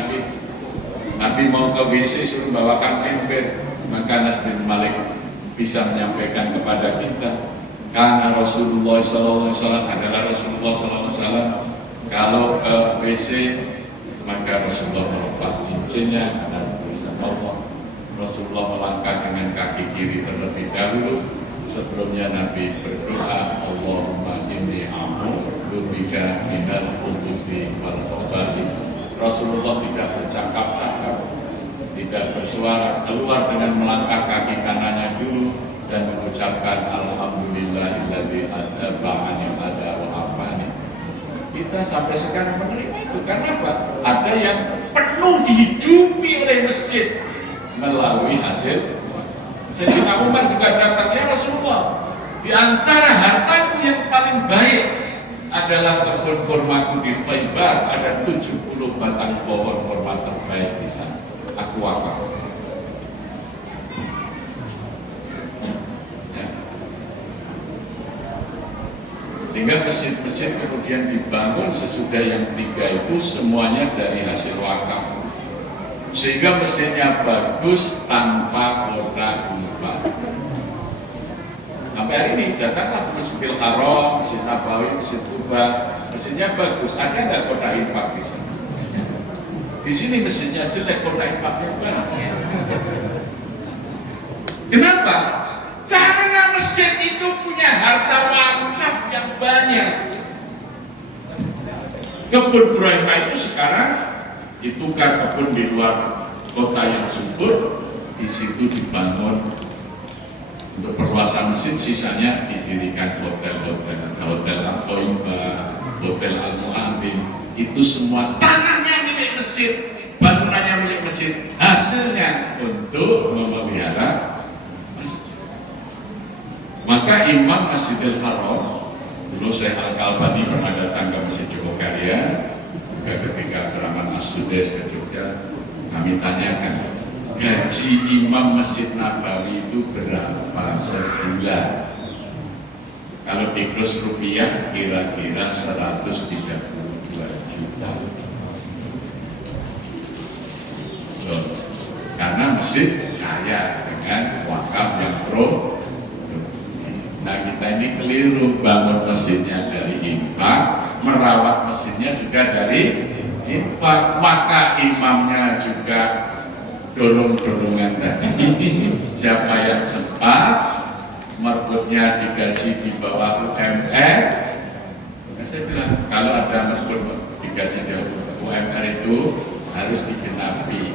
Nabi mau ke WC suruh bawakan ember, maka Anas bin Malik bisa menyampaikan kepada kita, Karena Rasulullah SAW adalah Rasulullah SAW kalau ke WC maka Rasulullah melepas cincinnya karena tulisan Allah. Rasulullah melangkah dengan kaki kiri terlebih dahulu. Sebelumnya Nabi berdoa, Allahumma inni a'udzu bika minal khubuthi wal khaba'ith. Rasulullah tidak bercakap-cakap, tidak bersuara, keluar dengan melangkah kaki kanannya dulu dan mengucapkan alhamdulillahilladzi adzaba 'anil adha wa afani. Kita sampai sekarang menerima itu karena apa? Ada yang penuh dihidupi oleh masjid melalui hasil. Sayyidina Umar juga datang, ya Rasulullah, di antara hartaku yang paling baik adalah kebun kurmaku di Khaybar, ada 70 batang pohon kurma terbaik di sana. Aku wakaf. Sehingga masjid-masjid kemudian dibangun sesudah yang 3 itu semuanya dari hasil wakaf. Sehingga masjidnya bagus tanpa koda infak. Sampai hari ini datanglah Masjidil Haram, Masjid Nabawi, Masjid Kuba, masjidnya bagus. Ada nggak koda infak di sana? Di sini masjidnya jelek, koda infaknya banyak. Kenapa? Karena masjid itu punya harta wakaf yang banyak. Kebun Buraima itu sekarang ditukar kebun di luar kota yang subur, di situ dibangun untuk perluasan masjid, sisanya didirikan hotel-hotel, hotel Al-Qoibah, hotel Al-Mu'adim. Itu semua tanahnya milik masjid, bangunannya milik masjid, hasilnya untuk memelihara. Maka Imam Masjidil Haram, dulu Syekh Al-Albani pernah datang ke Masjid Jogokarya, juga ketika Abdurrahman As-Sudais ke Jogja, kami tanyakan, gaji Imam Masjid Nabawi itu berapa sebulan? Kalau di kurs rupiah kira-kira 132 juta. Loh, karena masjid kaya dengan wakaf yang pro. Nah, kita ini keliru, bangun masjidnya dari infak, merawat masjidnya juga dari infak, maka imamnya juga dorong-dorongan tadi. Siapa yang sempat merbutnya digaji di bawah UMR, saya bilang kalau ada merbut digaji di bawah UMR itu harus digenapi.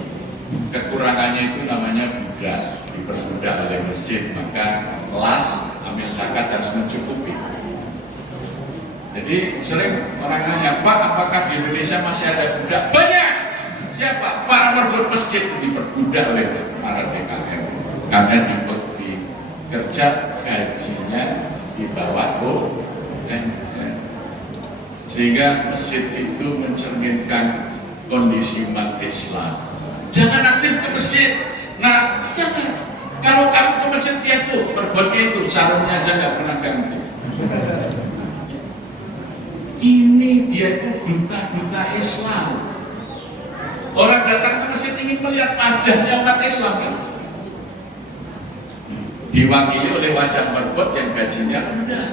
Kekurangannya itu namanya budak, diperbudak oleh masjid, maka kelas ambil zakat harus mencukupi. Jadi sering orang nanya, Pak, apakah di Indonesia masih ada budak? Banyak. Siapa? Para merbut masjid diperbudak oleh para DKM karena dikerja gajinya di bawah UMR. Sehingga masjid itu mencerminkan kondisi umat Islam. Jangan aktif ke masjid. Nah, jangan. Kalau kamu ke masjid dia tuh berbuatnya itu, sarungnya aja nggak pernah ganti. Ini dia itu duta-duta Islam. Orang datang ke masjid ingin melihat wajahnya umat Islam kan? Diwakili oleh wajah berbuat yang gajinya rendah.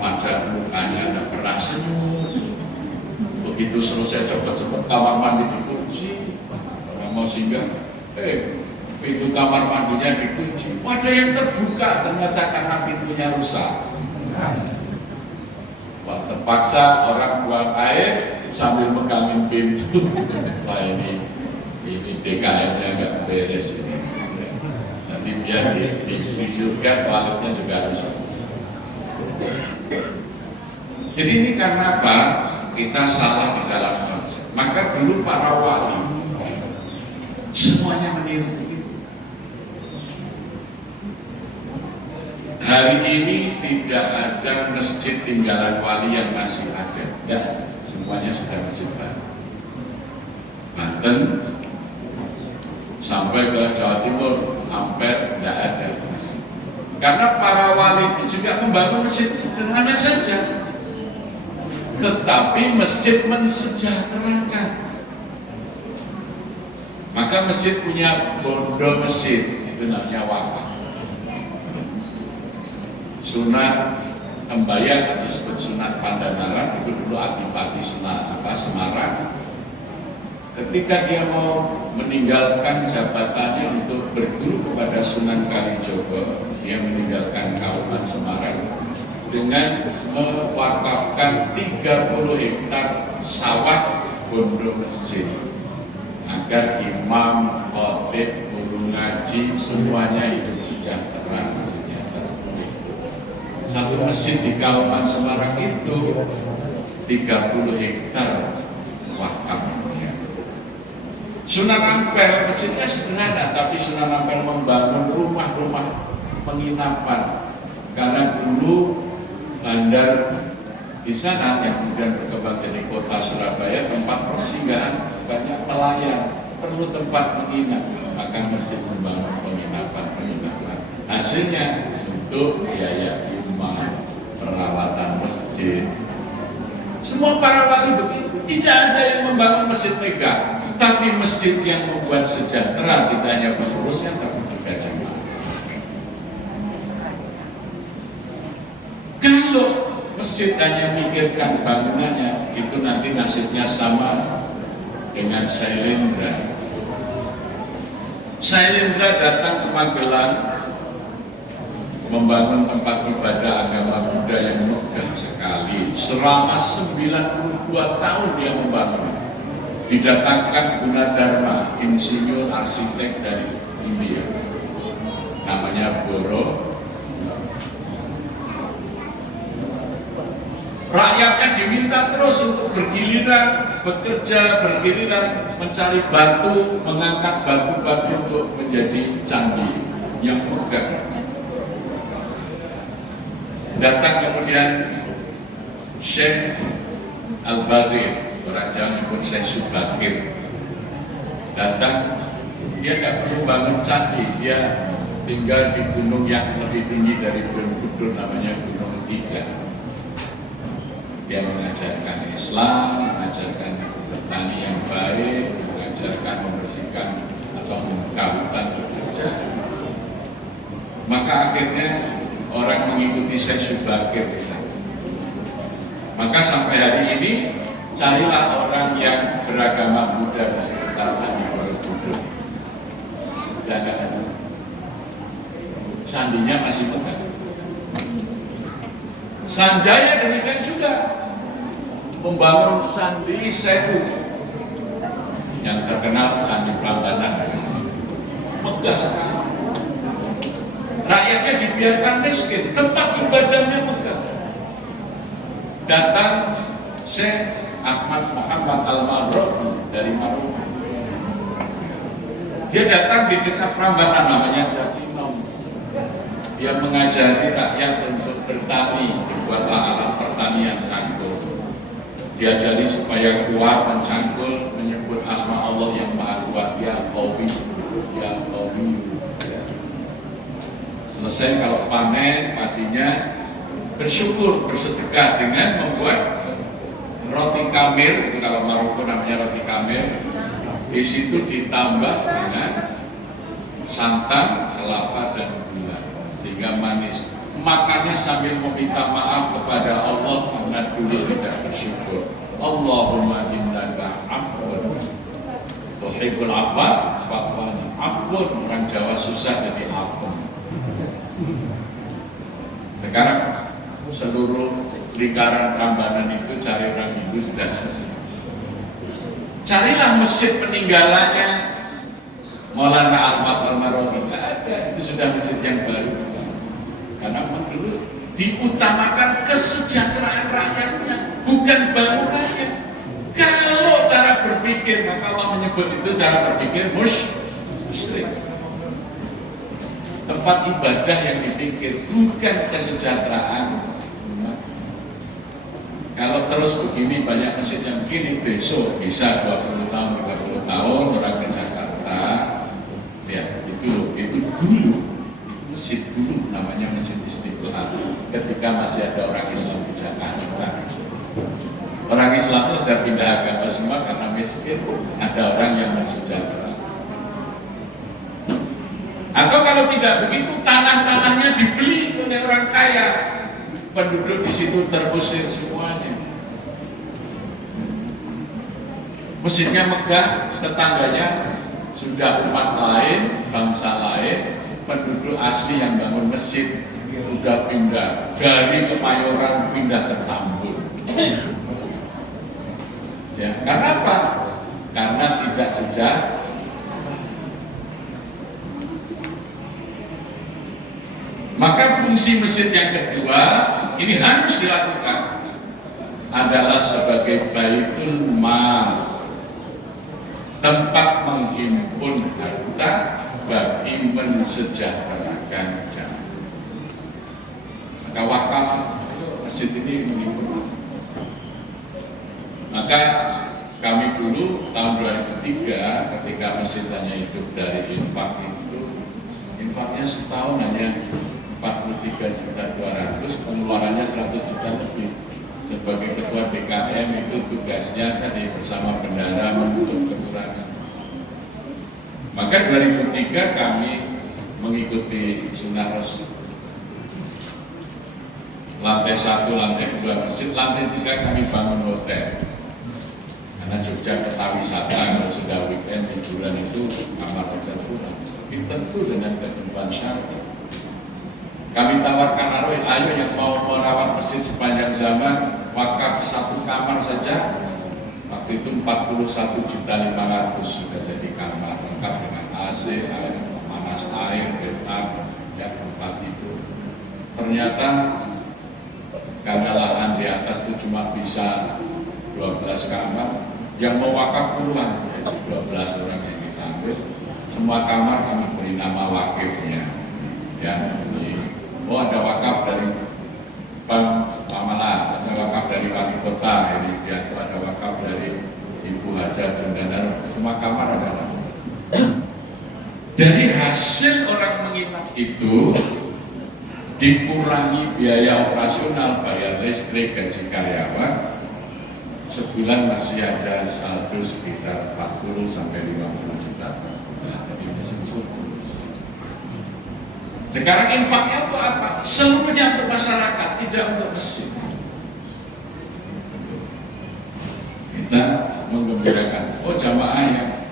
Wajah mukanya ada pernah senyum. Begitu selesai cepet-cepet kamar mandi dikunci. Orang mau singgah, pintu kamar mandinya dikunci. Ada yang terbuka, ternyata karena pintunya rusak. Wah, terpaksa orang buang air sambil megangin pintu. Wah, ini DKM-nya nggak beres ini. Nanti biar di surga toiletnya juga rusak. Jadi ini karena apa? Kita salah di dalam konsep. Maka dulu para wali semuanya meniru begitu. Hari ini tidak ada masjid tinggalan wali yang masih ada. Ya, semuanya sudah masjid baru. Banten sampai ke Jawa Timur hampir tidak ada masjid. Karena para wali itu juga membangun masjid sederhana saja, tetapi masjid mensejahterakan. Maka masjid punya bondo masjid, itu namanya wakaf. Sunan Tembayang atau disebut Sunan Pandanaran itu dulu Adipati Semarang. Ketika dia mau meninggalkan jabatannya untuk berguru kepada Sunan Kalijogo, dia meninggalkan Kauman Semarang dengan mewakafkan 30 hektar sawah bondo masjid agar imam, khotib, guru ngaji semuanya hidup sejahtera. Satu masjid di Kauman Semarang itu 30 hektar wakaf. Sunan Ampel masjidnya sederhana, tapi Sunan Ampel membangun rumah-rumah penginapan karena dulu bandar di sana yang kemudian berkembang jadi kota Surabaya, tempat persinggahan banyak nelayan, perlu tempat menginap, maka masjid membangun penginapan. Hasilnya untuk biaya imam, perawatan masjid. Semua para wali begitu, tidak ada yang membangun masjid megah, tapi masjid yang membuat sejahtera tidak hanya pengurusnya tapi juga jamaah. Kalau masjid hanya mikirkan bangunannya, itu nanti nasibnya sama dengan Sailendra. Sailendra datang ke Magelang membangun tempat ibadah agama Buddha yang megah sekali. Selama 92 tahun dia membangun. Didatangkan Gunadarma, insinyur arsitek dari India, namanya Boro. Rakyatnya diminta terus untuk bergiliran, bekerja, bergiliran, mencari batu, mengangkat batu-batu untuk menjadi candi yang megah. Datang kemudian Syekh Al-Bagir, orang Jawa menyebut Syekh Subakir. Datang, dia tidak perlu bangun candi, dia tinggal di gunung yang lebih tinggi dari Gunung Budur, namanya Gunung Tiga. Dia mengajarkan Islam, mengajarkan bertani yang baik, mengajarkan membersihkan atau membuka hutan bekerja. Maka akhirnya orang mengikuti Syekh Subakir. Maka sampai hari ini carilah orang yang beragama Buddha di sekitar Candi Borobudur. Dan candinya masih megah. Sanjaya demikian juga membangun candi Sewu yang terkenal Candi Prambanan, megah sekali. Rakyatnya dibiarkan miskin, tempat ibadahnya megah. Datang Syekh Ahmad Muhammad Al-Marwazi dari Maluku. Dia datang di dekat Prambanan, namanya Jatinong. Dia mengajari rakyat untuk bertani, buatlah alat pertanian cangkul. Diajari supaya kuat mencangkul, menyebut asma Allah yang maha kuat, ya Qawi, ya Qawi. Selesai kalau panen padinya, bersyukur, bersedekah dengan membuat roti kamir. Itu kalau Maroko namanya roti kamir. Di situ ditambah dengan santan, kelapa dan gula sehingga manis. Makannya sambil meminta maaf kepada Allah karena dulu tidak bersyukur. Allahumma innaka afwan tuhibbul afwa fa'fani. Afwan, orang Jawa susah jadi afwan. Sekarang seluruh lingkaran Prambanan itu cari orang Hindu sudah susah. Carilah masjid peninggalannya Maulana Ahmad Al-Marwazi, nggak ada, itu sudah masjid yang baru. Karena dulu diutamakan kesejahteraan rakyatnya, bukan bangunannya. Kalau cara berpikir, maka Allah menyebut itu cara berpikir musyrik. Tempat ibadah yang dipikir, bukan kesejahteraan. Kalau terus begini banyak masjid yang begini, besok bisa 20 tahun, 30 tahun orang ke Jakarta, ya itu dulu, masjid dulu namanya Masjid Istiqlal. Ketika masih ada orang Islam di Jakarta, orang Islam itu sudah pindah agama semua karena miskin, ada orang yang mensejahtera. Atau kalau tidak begitu, tanah-tanahnya dibeli oleh orang orang kaya, penduduk di situ terusir semuanya. Masjidnya megah, tetangganya sudah umat lain, bangsa lain, penduduk asli yang bangun masjid sudah pindah dari Kemayoran pindah ke Tambun. Ya, karena apa? Karena tidak sejahtera. Maka fungsi masjid yang kedua ini harus dilakukan adalah sebagai baitul mal, tempat menghimpun harta bagi mensejahterakan jamaah. Maka wakaf masjid ini menghimpun. Maka kami dulu tahun 2003 ketika masjid hanya hidup dari infak itu, infaknya setahun hanya 43.200.000, pengeluarannya 100 juta lebih. Sebagai ketua DKM itu tugasnya tadi bersama bendahara menutup kekurangan. Maka 2003 kami mengikuti sunnah Rasul. Lantai 1, lantai 2 masjid, lantai 3 kami bangun hotel. Karena Jogja kota wisata, kalau sudah weekend liburan itu kamar hotel kurang. Tapi tentu dengan ketentuan syarat. Kami tawarkan ayo yang mau merawat masjid sepanjang zaman, wakaf satu kamar saja. Waktu itu 41.500.000 sudah jadi kamar lengkap dengan AC, air panas, air, bathtub, ya tempat tidur. Ternyata karena lahan di atas itu cuma bisa 12 kamar, yang mau wakaf puluhan, yaitu 12 orang yang kita ambil. Semua kamar kami beri nama wakifnya. Ya, oh ada wakaf dari Bang Pamala, ada wakaf dari wali kota, ini itu ada wakaf dari Ibu Haja dan semua kamar adalah. Dari hasil orang menginap itu dikurangi biaya operasional, bayar listrik, gaji karyawan, sebulan masih ada saldo sekitar 40 sampai 50 juta. Nah, jadi sekarang infaknya untuk apa? Seluruhnya untuk masyarakat, tidak untuk masjid. Kita menggembirakan, oh jamaah yang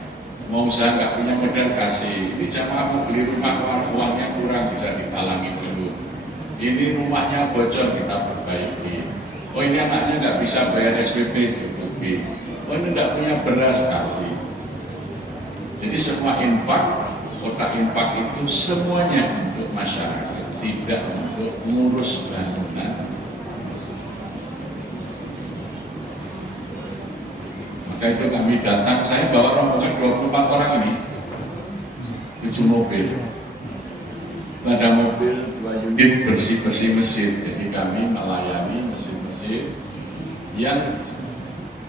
mau usaha nggak punya modal kasih. Ini jamaah mau beli rumah, uangnya kurang, bisa ditalangi dulu. Ini rumahnya bocor, kita perbaiki. Oh ini anaknya nggak bisa bayar SPP, cukupi. Oh ini nggak punya beras, kasih. Jadi semua infak, kotak infak itu semuanya untuk masyarakat, tidak untuk mengurus bangunan. Maka itu kami datang, saya bawa rombongan 24 orang ini, 7 mobil. Ada mobil 2 unit bersih-bersih masjid. Jadi kami melayani masjid-masjid yang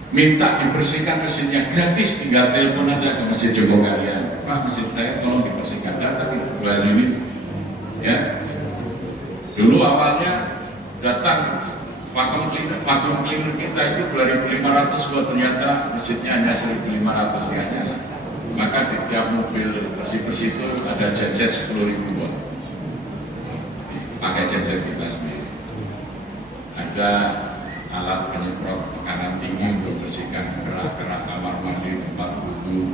minta dibersihkan masjidnya gratis, tinggal telepon aja ke Masjid Jogokarya. Pak, masjid saya tolong dibersihkan. Datang 2 unit. Ya. Dulu awalnya datang vakum cleaner kita itu 2.500 buat, ternyata masjidnya hanya 1.500 ya. Maka di tiap mobil bersih-bersih itu ada jet 10.000 buat. Pakai jet kita sendiri. Ada alat penyemprot tekanan tinggi untuk bersihkan kerak-kerak kamar mandi, tempat wudhu.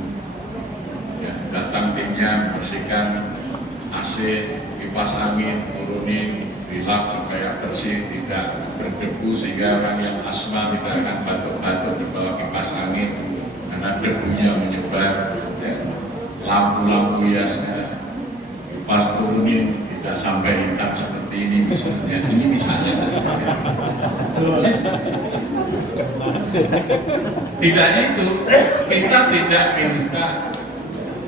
Ya, datang timnya bersihkan AC, kipas angin, turunin, dilap supaya bersih, tidak berdebu sehingga orang yang asma tidak akan batuk-batuk di bawah kipas angin karena debunya menyebar. Ya. Lampu-lampu hiasnya kipas turunin, tidak sampai hitam seperti ini misalnya. Ini misalnya. Tidak itu, kita tidak minta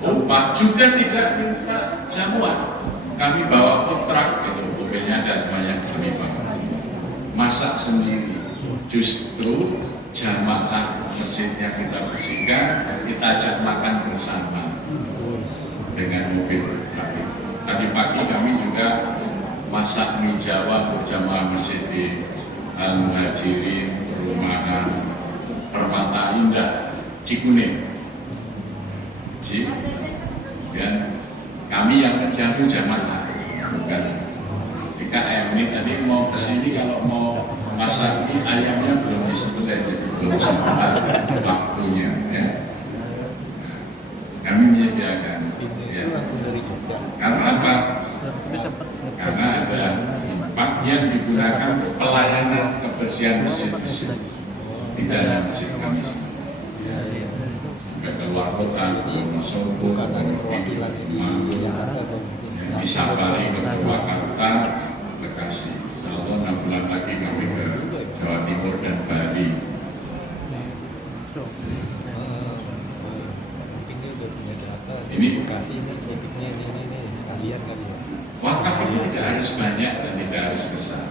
upah, juga tidak minta jamuan. Kami bawa food truck itu, mobilnya ada semuanya kami bawa. Masak sendiri. Justru jamaah masjidnya kita bersihkan, kita ajak makan bersama dengan mobil truck. Tadi pagi kami juga masak mie Jawa untuk jamaah masjid di Al-Muhajirin, Perumahan Permata Indah, Cikuning. Dan kami yang menjamu jamaah, bukan DKM. ini tadi mau kesini kalau mau masak ini ayamnya belum disembelih, jadi belum sempat waktunya ya. Kami menyediakan ya. Karena apa? Karena ada infak yang digunakan untuk pelayanan kebersihan masjid-masjid di dalam masjid kami. Sampai keluar kota, Wonosobo, di Sapari, ke Purwakarta, Bekasi. Insyaallah 6 bulan lagi kami ke Jawa Timur dan Bali. Ini wakaf ini tidak harus banyak dan tidak harus besar.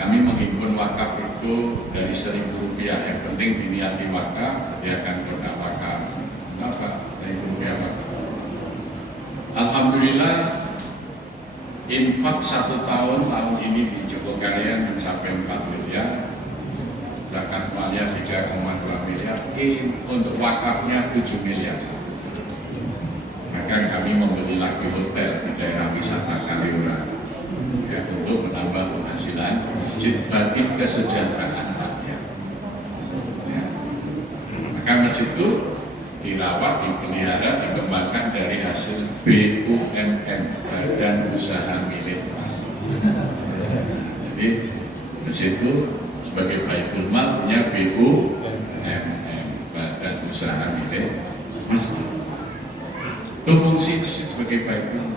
Kami menghimpun wakaf itu dari Rp1.000, yang penting diniati wakaf, sediakan kotak wakaf. Apa? Rp1.000 wakaf. Alhamdulillah, infak 1 tahun ini di Jogokaryan mencapai 4 miliar, zakat maliyah 3,2 miliar, untuk wakafnya 7 miliar. Maka kami membeli lagi hotel di daerah wisata Kaliurang ya, untuk menambah penghasilan masjid bagi kesejahteraan rakyat. Ya. Maka masjid itu dirawat, dipelihara, dikembangkan dari hasil BUMN, Badan Usaha Milik Masjid. Jadi masjid itu sebagai Baitul Mal punya BUMN, Badan Usaha Milik Masjid. Itu fungsi masjid sebagai Baitul Mal.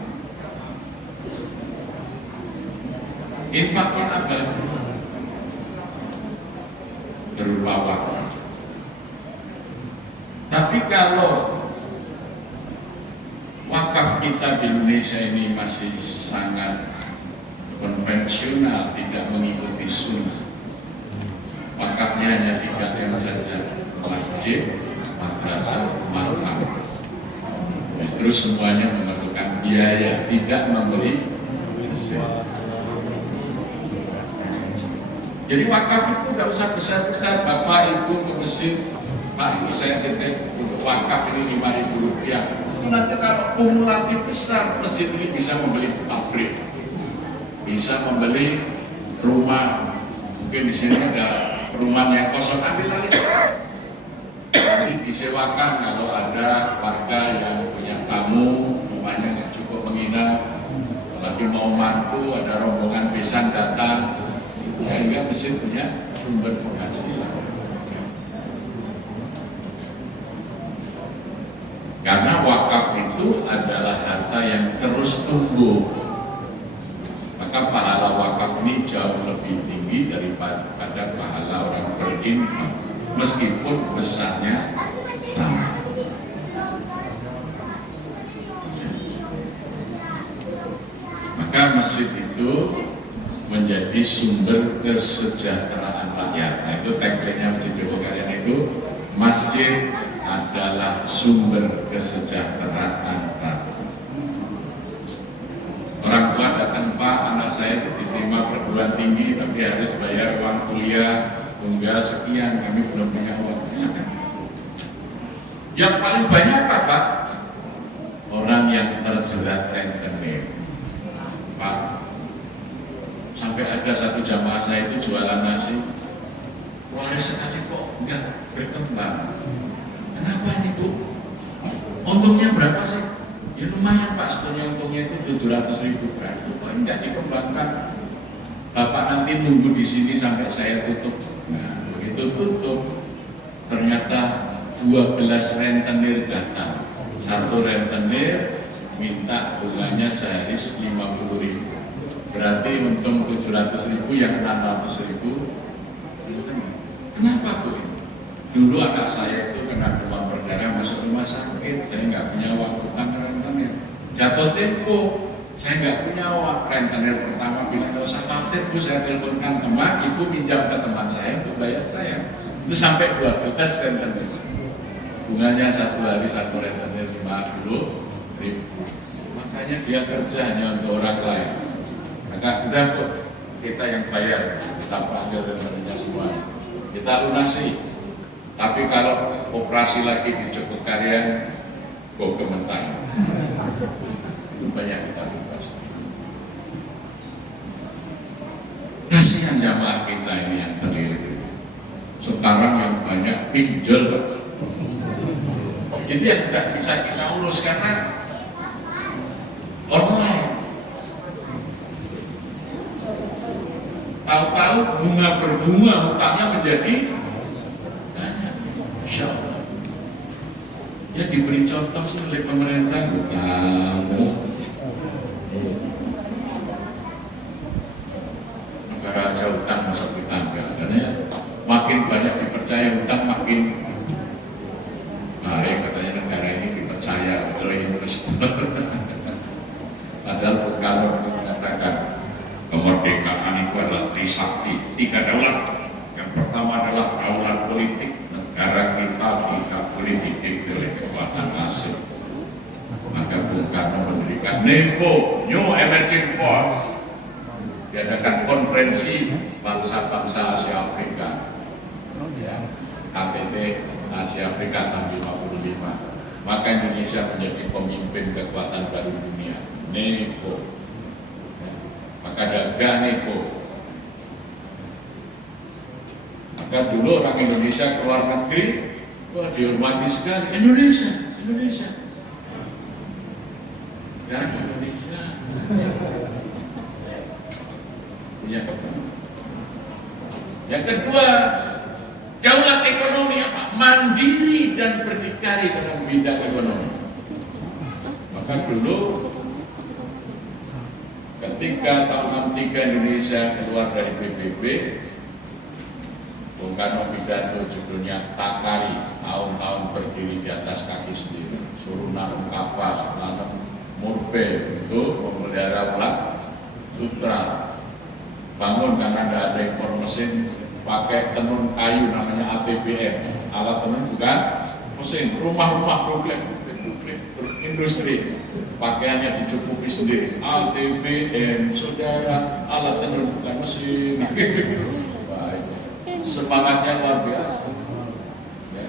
Infaknya apa? Berupa wakaf. Tapi kalau wakaf kita di Indonesia ini masih sangat konvensional, tidak mengikuti sunnah, wakafnya hanya 3 M saja: masjid, madrasah, makam. Justru semuanya memerlukan biaya, tidak memberi hasil. Jadi wakaf itu tidak usah besar-besar. Bapak Ibu ke masjid, Pak Ibu saya titip untuk wakaf ini Rp5.000. Itu nanti kalau kumulatif besar, masjid ini bisa membeli pabrik, bisa membeli rumah. Mungkin di sini ada perumahan yang kosong, ambil alih. Nanti disewakan kalau ada warga yang punya tamu, rumahnya nggak cukup menginap, lagi mau mantu, ada rombongan besan datang, itu sehingga masjid punya sumber penghasilan. Karena wakaf itu adalah harta yang terus tumbuh, maka pahala wakaf ini jauh lebih tinggi daripada pahala orang berinfak, meskipun besarnya sama. Maka masjid itu menjadi sumber kesejahteraan rakyat. Nah, itu tagline-nya Masjid Jogokaryan itu, masjid adalah sumber kesejahteraan rakyat. Orang tua datang, Pak, anak saya diterima perguruan tinggi tapi harus bayar uang kuliah tunggal sekian, kami belum punya uang. Yang paling banyak apa, Pak? Orang yang terjerat rentenir. Pak, sampai ada satu jamaah saya itu jualan nasi, waris sekali kok enggak berkembang. Kenapa nih Bu? Untungnya berapa sih? Ya lumayan Pak, sebenarnya untungnya itu 700.000 berarti kok enggak dikembangkan. Bapak nanti nunggu di sini sampai saya tutup. Nah, begitu tutup, ternyata 12 rentenir datang. Satu rentenir minta bunganya sehari 50.000. Berarti untung 700.000, yang 600.000. Kenapa Bu? Dulu anak saya itu kena demam berdarah masuk rumah sakit, saya nggak punya uang utang rentenir. Jatuh tempo, saya nggak punya uang. Rentenir pertama bilang, nggak usah khawatir Bu, saya teleponkan teman, Ibu pinjam ke teman saya untuk bayar saya. Itu sampai 12 rentenir. Bunganya satu hari satu rentenir 50.000. Makanya dia kerja hanya untuk orang lain. Maka udah kok kita yang bayar, kita panggil rentenirnya semua, kita lunasi. Tapi kalau operasi lagi di Jogokaryan, bau kementan, itu banyak kita lunasi. Kasihan jamaah kita ini yang terlirik. Sekarang yang banyak pinjol, jadi yang tidak bisa kita urus karena online. Tahu-tahu bunga berbunga hutangnya menjadi banyak. Masya Allah. Ya diberi contoh sih oleh pemerintah hutang terus negara aja hutang masuk kita enggak. Katanya makin banyak dipercaya hutang makin baik, katanya negara ini dipercaya oleh investor. Padahal Bung Karno mengatakan kemerdekaan itu adalah trisakti, 3 daulat. Yang pertama adalah daulat politik. Negara kita tidak boleh dididik oleh kekuatan asing. Maka Bung Karno mendirikan NEVO, New Emerging Force, diadakan konferensi bangsa-bangsa Asia Afrika, KTT Asia Afrika tahun 55. Maka Indonesia menjadi pemimpin kekuatan baru dunia, NEVO. Maka ada GANEVO. Maka dulu orang Indonesia keluar negeri, wah dihormati sekali. Indonesia. Sekarang Indonesia punya kekuatan. Yang kedua, daulat ekonomi apa? Mandiri dan berdikari dalam bidang ekonomi. Maka dulu ketika tahun 63 Indonesia keluar dari PBB, Bung Karno pidato judulnya Takari, tahun-tahun berdiri di atas kaki sendiri, suruh nanam kapas, nanam murbe untuk memelihara ulat sutra. Bangun karena tidak ada impor mesin, pakai tenun kayu namanya ATBM, alat tenun bukan mesin. Rumah-rumah duplik industri, pakaiannya dicukupi sendiri. ATBM, saudara, alat tenun bukan mesin. Baik. Semangatnya luar biasa. Ya.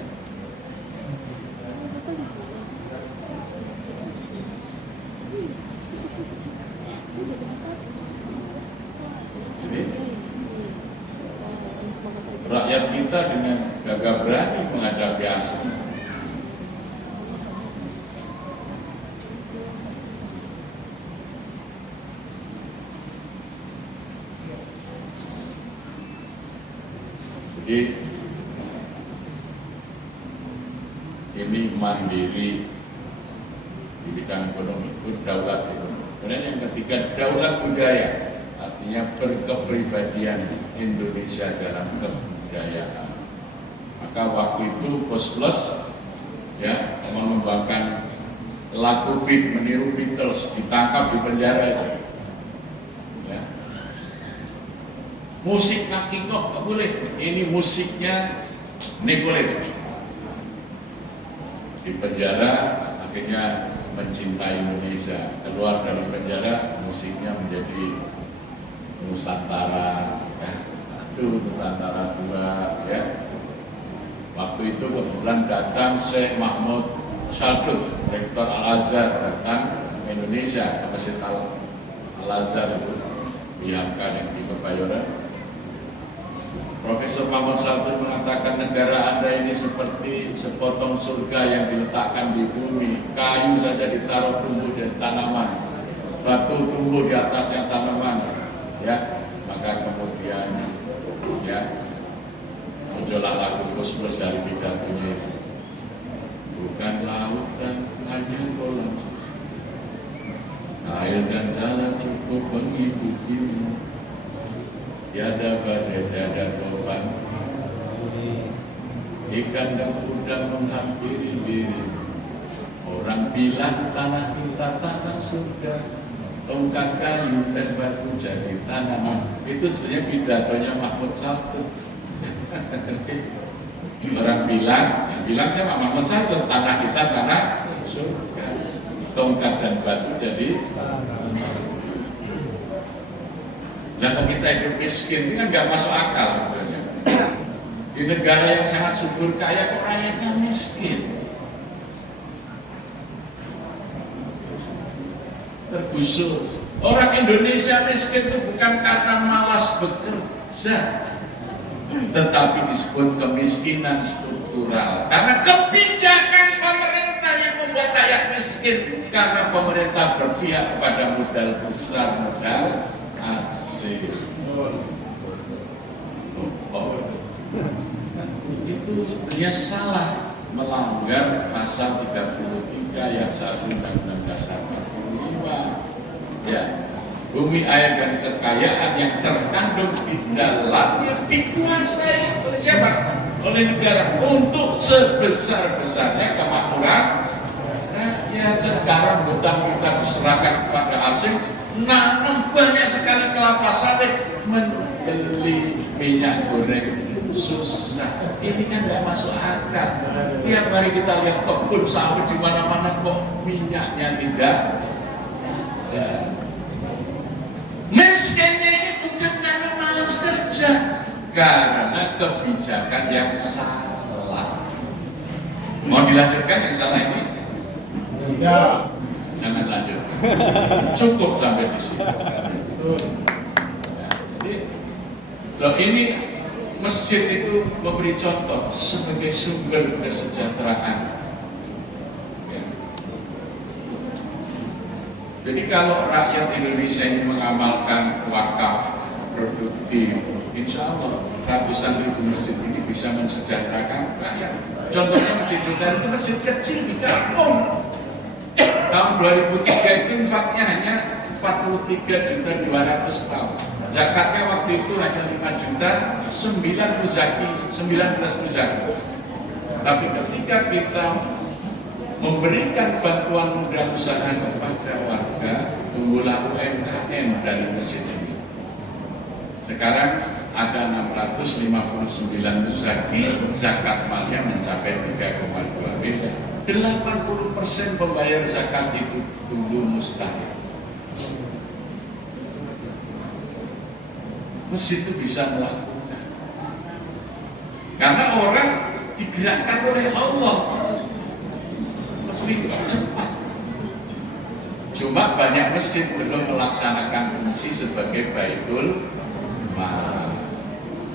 Jadi rakyat kita dengan gagah berani menghadapi asing. Jadi ini mandiri di bidang ekonomi, itu daulat ekonomi. Kemudian yang ketiga, daulat budaya, artinya berkepribadian Indonesia dalam kebudayaan. Maka waktu itu Plus ya mengembangkan lagu beat, meniru Beatles, ditangkap di penjara itu. Ya. Musik King Kong nggak boleh. Ini musiknya Nikolai. Di penjara akhirnya mencintai Indonesia. Keluar dari penjara, musiknya menjadi Nusantara. Ya. Itu Nusantara 2. Ya. Waktu itu kebetulan datang Syekh Mahmud Syaldud, Rektor Al-Azhar, datang ke Indonesia, ke Masjid Al-Azhar itu, Bianca yang di Kebayoran. Profesor Mahmud Syaldud mengatakan negara Anda ini seperti sepotong surga yang diletakkan di bumi. Kayu saja ditaruh tumbuh di tanaman, batu tumbuh di atasnya tanaman. Ya, maka kemudian ya muncullah lagu Gus dari pidatonya. Bukan laut dan hanya kolam, air dan jalan cukup menghidupimu. Tiada badai, tiada topan, ikan dan udang menghampiri diri. Orang bilang tanah kita tanah surga, tongkat kayu dan batu jadi tanaman. Itu sebenarnya pidatonya Mahmud Syaldud. Orang bilang, yang bilang siapa? Mahmud Syaldud, tanah kita tanah surga, tongkat dan batu jadi tanaman. Nah, kalau kita hidup miskin, itu kan nggak masuk akal sebetulnya. Di negara yang sangat subur kaya, kok rakyatnya miskin? Tergusur Orang Indonesia miskin itu bukan karena malas bekerja, tetapi disebut kemiskinan struktural karena kebijakan pemerintah yang membuat rakyat miskin, karena pemerintah berpihak kepada modal besar, modal asing. Itu sebenarnya salah, melanggar pasal 33 ayat 1 Undang-Undang Dasar 45. Ya, bumi, air dan kekayaan yang terkandung di dalamnya dikuasai oleh siapa? Oleh negara untuk sebesar-besarnya kemakmuran rakyat. Sekarang hutang kita diserahkan kepada asing, nanam banyak sekali kelapa sawit, membeli minyak goreng susah. Ini kan nggak masuk akal. Tiap hari kita lihat kebun sawit di mana-mana kok minyaknya tidak ada. Miskinnya ini bukan karena malas kerja, karena kebijakan yang salah. Mau dilanjutkan yang salah ini? Ya, jangan lanjutkan. Cukup sampai di sini. Ya, jadi, loh ini masjid itu memberi contoh sebagai sumber kesejahteraan. Jadi kalau rakyat Indonesia ini mengamalkan wakaf produktif, insya Allah ratusan ribu masjid ini bisa mensejahterakan rakyat. Contohnya Masjid Sultan itu masjid kecil di kampung. Tahun 2003 itu infaknya hanya 43.200 tahun. Zakatnya waktu itu hanya 5 juta 9 muzaki, 19 muzaki. Tapi ketika kita memberikan bantuan modal usaha kepada warga, tumbuhlah UMKM dari masjid ini. Sekarang ada 659 muzaki, zakat malnya mencapai 3,2 miliar. 80% pembayar zakat itu dulu mustahil. Masjid itu bisa melakukan, karena orang digerakkan oleh Allah lebih cepat. Cuma banyak masjid belum melaksanakan fungsi sebagai baitul mal.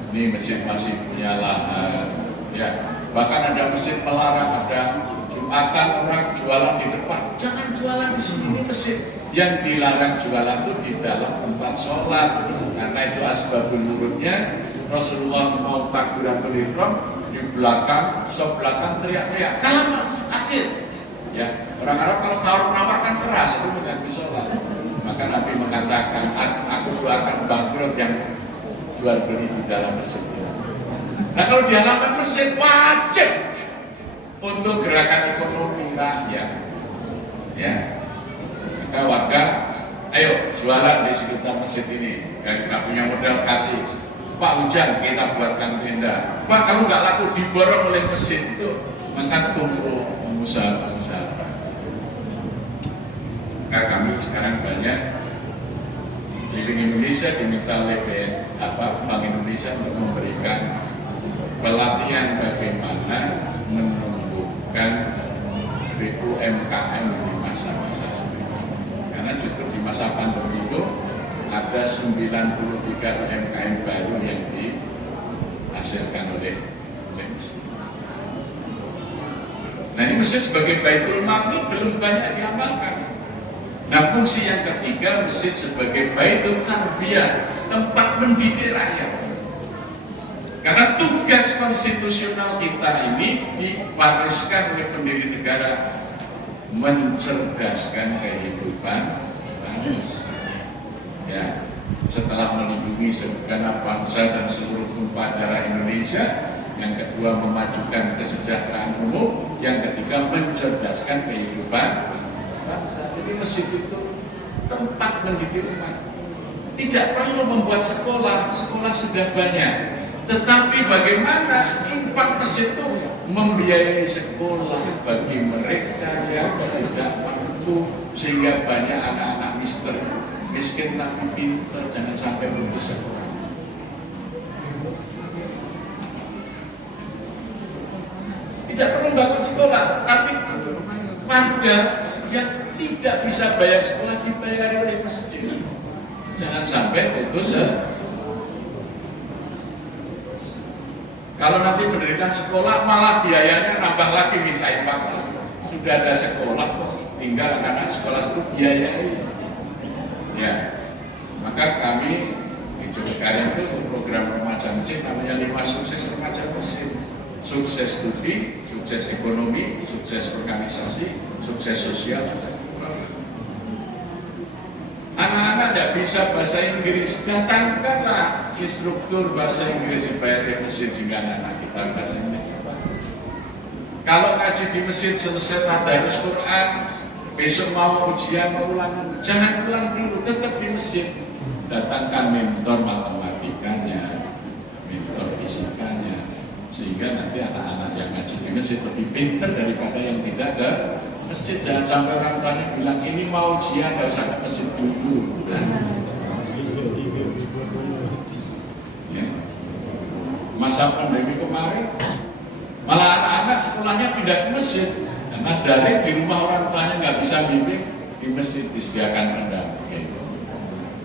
Ini masjid masih punya lahan, ya. Bahkan ada masjid melarang, ada Jumatan orang jualan di depan. Jangan jualan di sini, ini masjid. Yang dilarang jualan itu di dalam tempat sholat, karena itu asbabun nurutnya. Rasulullah mau takbiratul ihram di belakang, sebelakang teriak-teriak, kalah akhir. Ya, orang Arab kalau tawar-menawar kan keras, itu mengganggu sholat. Maka Nabi mengatakan, aku akan bangkrut yang jual beli di dalam masjid. Nah kalau di halaman masjid wajib untuk gerakan ekonomi rakyat. Ya, maka warga, ayo jualan di sekitar masjid ini. Kita punya modal, kasih Pak Hujan, kita buatkan tenda. Pak, kalau nggak laku diborong oleh masjid itu, maka tumbuh pengusaha-pengusaha. Maka kami sekarang banyak Living Indonesia diminta oleh Bank Indonesia untuk memberikan pelatihan bagaimana menumbuhkan UMKM di masa-masa sekarang. Karena justru di masa pandemi itu ada 93 UMKM baru yang dihasilkan oleh masjid. Nah ini masjid sebagai baitul mal ini belum banyak diamalkan. Nah fungsi yang ketiga, masjid sebagai baitul tarbiyah, tempat mendidik rakyat. Karena tugas konstitusional kita ini diwariskan oleh pendiri negara, mencerdaskan kehidupan bangsa. Ya, setelah melindungi segenap bangsa dan seluruh tumpah darah Indonesia, yang kedua memajukan kesejahteraan umum, yang ketiga mencerdaskan kehidupan bangsa. Jadi masjid itu tempat mendidik umat. Tidak perlu membuat sekolah, sekolah sudah banyak. Tetapi bagaimana infak masjid itu membiayai sekolah bagi mereka yang tidak mampu, sehingga banyak anak-anak miskin tapi pintar, jangan sampai putus sekolah. Tidak perlu bangun sekolah, tapi warga yang tidak bisa bayar sekolah dibayari oleh masjid. Jangan sampai putus. Kalau nanti mendirikan sekolah malah biayanya nambah lagi, minta infak. Sudah ada sekolah kok, tinggal anak sekolah itu biayai. Ya, maka kami di Jogokarya itu program remaja masjid namanya 5 sukses remaja masjid. Sukses studi, sukses ekonomi, sukses organisasi, sukses sosial. Anak-anak tidak bisa bahasa Inggris, datangkanlah instruktur bahasa Inggris dibayar di masjid sehingga anak-anak kita bahasa Inggris. Kalau ngaji di masjid selesai tadarus Quran, besok mau ujian, mau ulangan, jangan ulang dulu, tetap di masjid. Datangkan mentor matematikanya, mentor fisikanya, sehingga nanti anak-anak yang ngaji di masjid lebih pintar daripada yang tidak ke masjid. Jangan sampai orang tuanya bilang ini mau ujian, nggak usah ke masjid dulu. Ya. Masa pandemi kemarin, malah anak-anak sekolahnya pindah ke masjid karena dari di rumah orang tuanya nggak bisa bimbing, di masjid disediakan pendamping.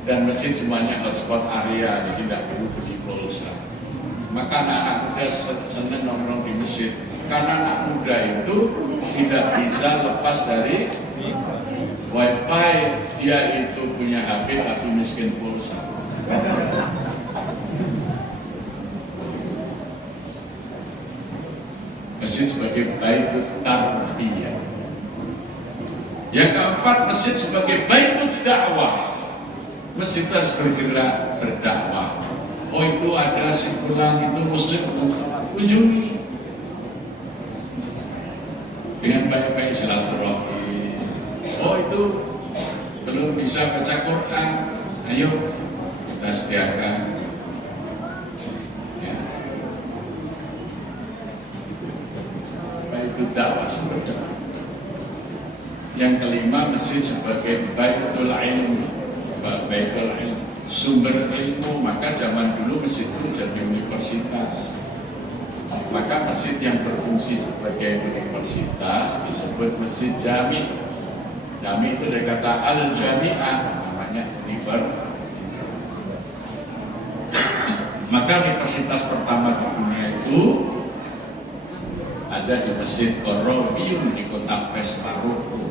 Dan masjid semuanya hotspot area, jadi tidak perlu beli pulsa. Maka anak-anak muda senang nongkrong di masjid, karena anak muda itu tidak bisa lepas dari wifi. Dia itu punya HP tapi miskin pulsa. Masjid sebagai baitut tarbiyah. Yang keempat, masjid sebagai baitut dakwah. Masjid harus bergerak berdakwah. Oh itu ada si pulang itu muslim, kunjungi dengan baik-baik silaturahmi. Oh itu belum bisa baca Quran, ayo kita sediakan. Ya. Baitut dakwah sumber dakwah. Yang kelima, masjid sebagai baitul ilmi, baitul ilmi, sumber ilmu. Maka zaman dulu masjid itu jadi universitas. Maka masjid yang berfungsi sebagai universitas disebut masjid jami. Jami itu dari kata al-jami'ah, namanya universitas. Maka universitas pertama di dunia itu ada di Masjid Qorobiyun di kota Fes, Maroko.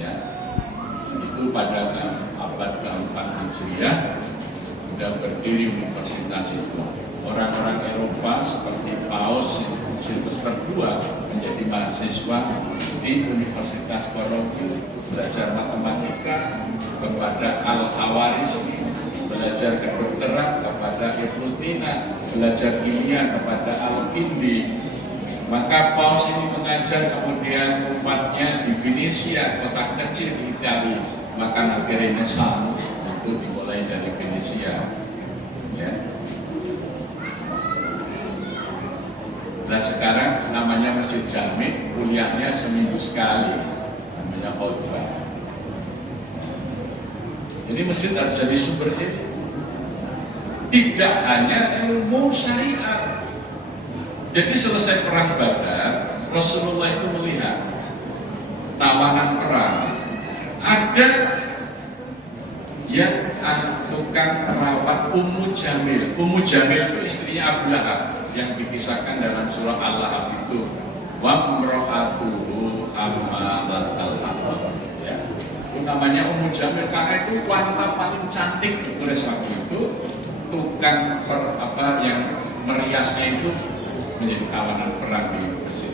Ya, itu pada abad ke-4 Hijriah sudah berdiri universitas itu. Orang-orang Eropa seperti Paus Sylvester II menjadi mahasiswa di Universitas Qorobiyun, belajar matematika kepada Al-Khawarizmi, belajar kedokteran kepada Ibnu Sina, belajar kimia kepada Al-Kindi. Maka Paus ini mengajar kemudian umatnya di Venesia, kota kecil di Italia. Maka nanti Renaissance itu dimulai dari Venesia. Ya. Nah sekarang namanya Masjid Jami, kuliahnya seminggu sekali, namanya khotbah. Jadi masjid harus jadi sumber ini. Tidak hanya ilmu syariat. Jadi selesai perang Badar, Rasulullah itu melihat tawanan perang. Ada yang tukang perawat Ummu Jamil. Ummu Jamil itu istrinya Abu Lahab yang dikisahkan dalam surah Al-Lahab itu. Wa imra'atuhu hammalatal hatab. Ya. Itu namanya Ummu Jamil karena itu wanita paling cantik tulis waktu itu. Tukang yang meriasnya itu menjadi tawanan perang di Mesir.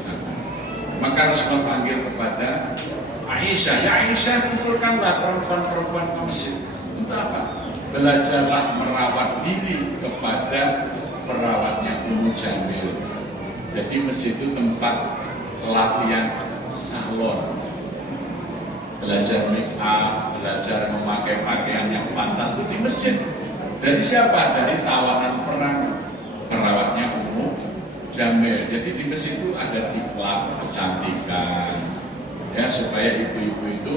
Maka Rasulullah panggil kepada Aisyah, ya Aisyah, kumpulkanlah perempuan-perempuan ke Mesir. Untuk apa? Belajarlah merawat diri kepada perawatnya Ummu Jamil. Jadi masjid itu tempat latihan salon, belajar make up, belajar memakai pakaian yang pantas itu di masjid. Dari siapa? Dari tawanan perang perawatnya Ummu Jamil. Jadi di masjid itu ada diklat kecantikan, ya supaya ibu-ibu itu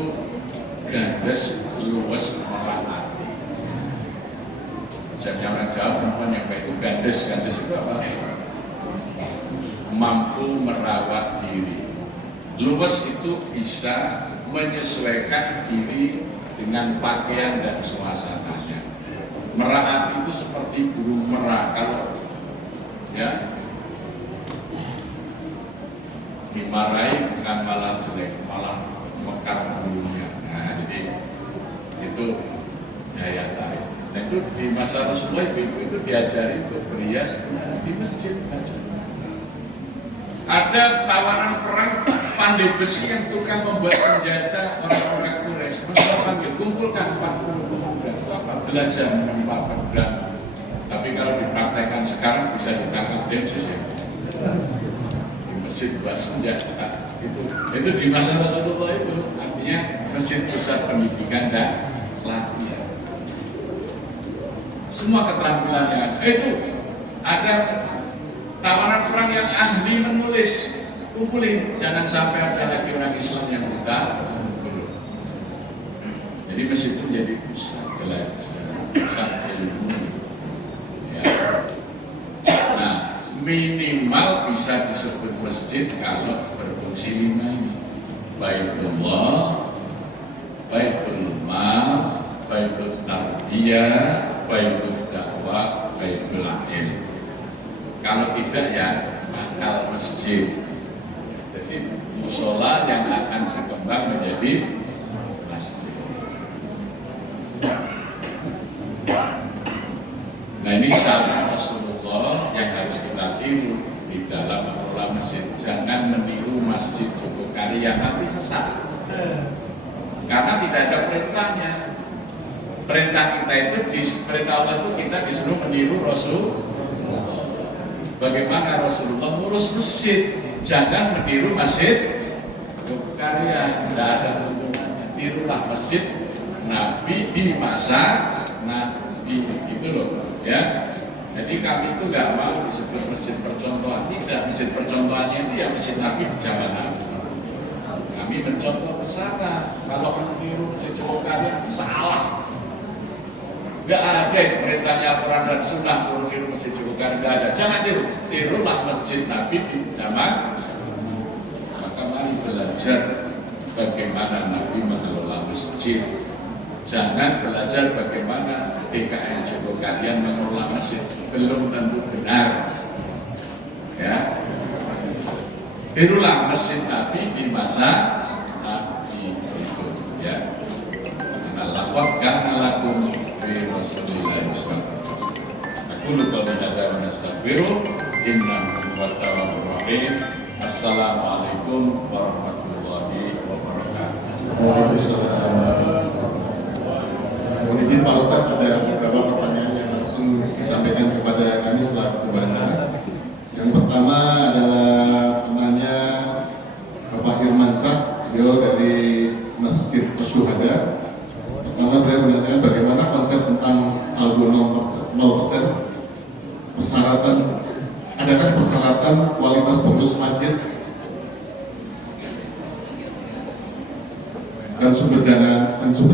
gandes, luwes, merahati. Misalnya orang Jawa perempuan yang baik itu gandes itu apa? Mampu merawat diri. Luwes itu bisa menyesuaikan diri dengan pakaian dan suasananya. Meraat itu seperti burung merak, kalau ya dimarahi bukan malah jelek, malah mekar burungnya. Nah, jadi itu daya tarik. Nah, itu di masa Rasulullah itu diajari untuk berias di masjid aja. Ada tawaran perang pandai besi yang tukang membuat senjata orang-orang Quraisy. Rasulullah panggil, kumpulkan 40 pemuda. Itu apa? Belajar menembak pedang. Tapi kalau dipraktekkan sekarang bisa ditangkap Densus ya. Di masjid buat senjata. Itu di masa Rasulullah itu artinya masjid pusat pendidikan dan latihan. Semua keterampilan yang ada. Itu ada tawanan orang yang ahli menulis, kumpulin, jangan sampai ada lagi orang Islam yang buta. Jadi masjid itu menjadi pusat belajar, pusat ilmu. Ya. Nah, minimal bisa disebut masjid kalau berfungsi 5 ini: Baitullah, Baitul Mal, Baitul Tarbiyah, Baitul Dakwah, Baitul Ilm. Kalau tidak ya bakal masjid. Jadi musola yang akan berkembang menjadi masjid. Nah, ini cara Rasulullah yang harus kita tiru di dalam mengelola masjid. Jangan meniru masjid Jogokari yang nanti sesat. Karena tidak ada perintahnya. Perintah kita itu, perintah Allah itu kita disuruh meniru Rasul. Bagaimana Rasulullah ngurus masjid? Jangan meniru masjid karya, tidak ada tuntunannya. Tirulah masjid Nabi di masa Nabi, gitu loh, ya. Jadi kami itu nggak mau disebut masjid percontohan, tidak. Masjid percontohannya itu ya masjid Nabi di zaman Nabi. Kami mencontoh ke sana. Kalau meniru masjid karya salah. Gak ada itu perintahnya Al-Quran dan Sunnah suruh tiru masjid Jogokari, gak ada. Jangan tiru, tirulah masjid Nabi di zaman. Maka mari belajar bagaimana Nabi mengelola masjid. Jangan belajar bagaimana DKM Jogokarian mengelola masjid, belum tentu benar. Ya, tirulah masjid Nabi di masa Nabi itu. Ya, karena lapatkan alakum Rasulullah SAW. Aku lupa bihada wa nastaghfiruh. Innahu huwa tawwabur rahim. Assalamualaikum warahmatullahi wabarakatuh. Waalaikumsalam. Mohon izin Pak Ustadz, ada beberapa pertanyaan yang langsung disampaikan kepada kami selaku pembahasan. Yang pertama adalah penanya Bapak Hirmansyah, beliau dari Masjid Syuhada. Pertama beliau menanyakan bagaimana konsep tentang saldo 0%, persyaratan, adakah persyaratan kualitas pengurus masjid dan sumber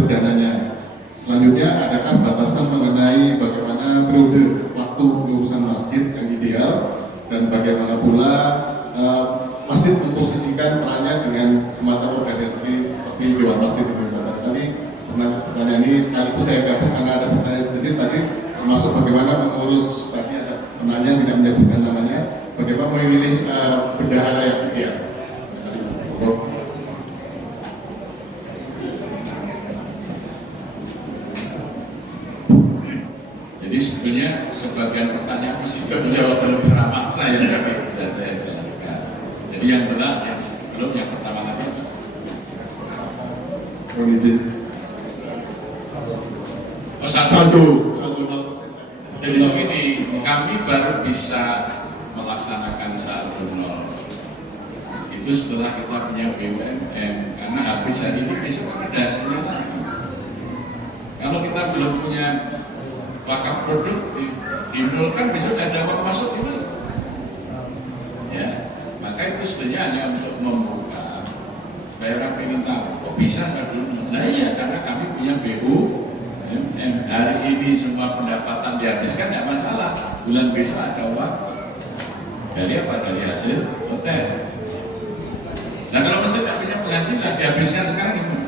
dananya. Selanjutnya, adakah batasan mengenai bagaimana periode waktu pengurusan masjid yang ideal dan bagaimana pula masjid memposisikan perannya dengan semacam organisasi seperti Dewan Masjid Indonesia. Kali pertanyaan ini sekaligus saya gabung karena ada pertanyaan sejenis tadi, termasuk bagaimana mengurus, tadi ada penanya tidak menyebutkan namanya, bagaimana memilih bendahara yang ideal. Jadi sebenarnya sebagian pertanyaan masih sudah dijawab dalam ceramah saya, tapi sudah saya jelaskan. Jadi yang benar yang belum, yang pertama nanti. Mohon izin. Satu. 0%. Jadi begini, kami baru bisa melaksanakan saldo 0 itu setelah kita punya BUMN, karena habis hari ini besok ada hasilnya lagi. Kalau kita belum punya wakaf produk dinolkan, besok ada uang masuk itu. Ya, maka itu sebenarnya hanya untuk membuka supaya orang ingin tahu, kok bisa saldo 0? Nah iya, karena kami punya BUMN. Hari ini semua pendapatan dihabiskan tidak masalah, bulan besok ada uang dari apa? Dari hasil hotel. Nah kalau masjid tidak punya penghasilan, dihabiskan sekarang gimana?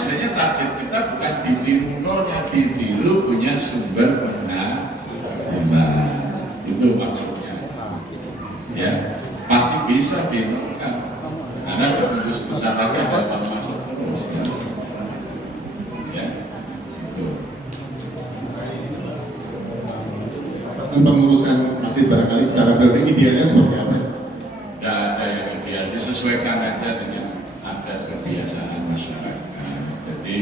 sebenarnya target kita bukan ditiru nolnya, ditiru punya sumber penghasilan. Itu maksudnya. Ya, pasti bisa dinolkan. Karena tunggu sebentar lagi ada uang masuk terus. Ya, itu. Pengurusan masjid barangkali secara pribadi idealnya seperti apa? Tidak ada yang ideal, disesuaikan aja dengan adat kebiasaan masyarakat. Jadi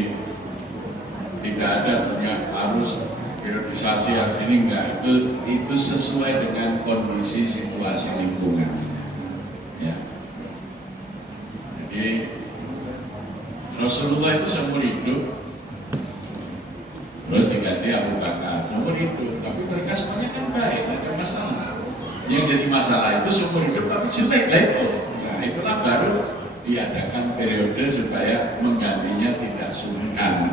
tidak ada yang harus periodisasi harus ini enggak, itu sesuai dengan kondisi situasi lingkungan. Ya. Jadi Rasulullah itu seumur hidup, terus diganti Abu Bakar seumur hidup, tapi mereka semuanya kan baik, tidak ada masalah. Yang jadi masalah itu seumur hidup tapi jelek lah itu. Nah, itulah baru diadakan periode supaya menggantinya tidak sungkan.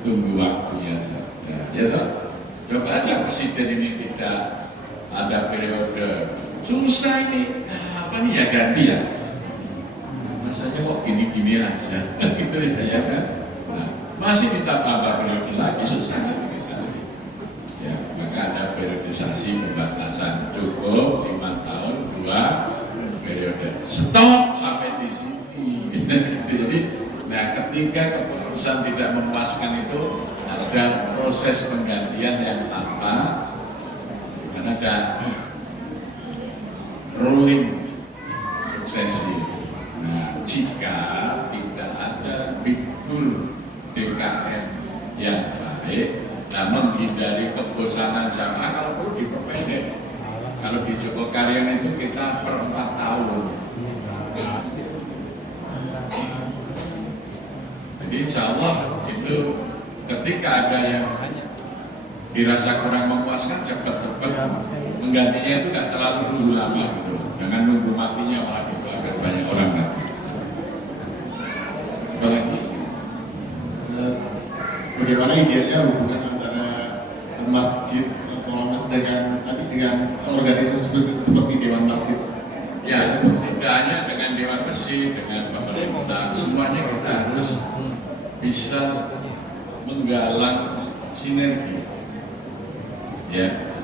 Tunggu waktunya saja. Ya toh? Coba aja presiden ini tidak ada periode susah ini. Nah, apa nih ya ganti ya? Masanya kok gini-gini aja. Gitu ya kan? Nah, masih minta tambah periode lagi susah kan? Ya, maka ada periodisasi pembatasan cukup 5 tahun 2 periode stop sampai di sini. Jadi, nah ketika keputusan tidak memuaskan itu ada proses penggantian yang tanpa karena ada rolling suksesi. Nah, jika tidak ada figur DKM yang baik, nah menghindari kebosanan jamaah kalau perlu diperpendek. Kalau di Jogokaryan itu kita per 4 tahun. Jadi insya Allah itu ketika ada yang dirasa kurang memuaskan cepat-cepat menggantinya itu nggak terlalu dulu lama gitu. Jangan nunggu matinya malah gitu agar banyak orang nanti. Apalagi Bagaimana idealnya hubungan antara masjid atau dengan organisasi seperti Dewan Masjid? ya, tidak hanya dengan Dewan Masjid, dengan pemerintah, semuanya kita harus bisa menggalang sinergi. Ya,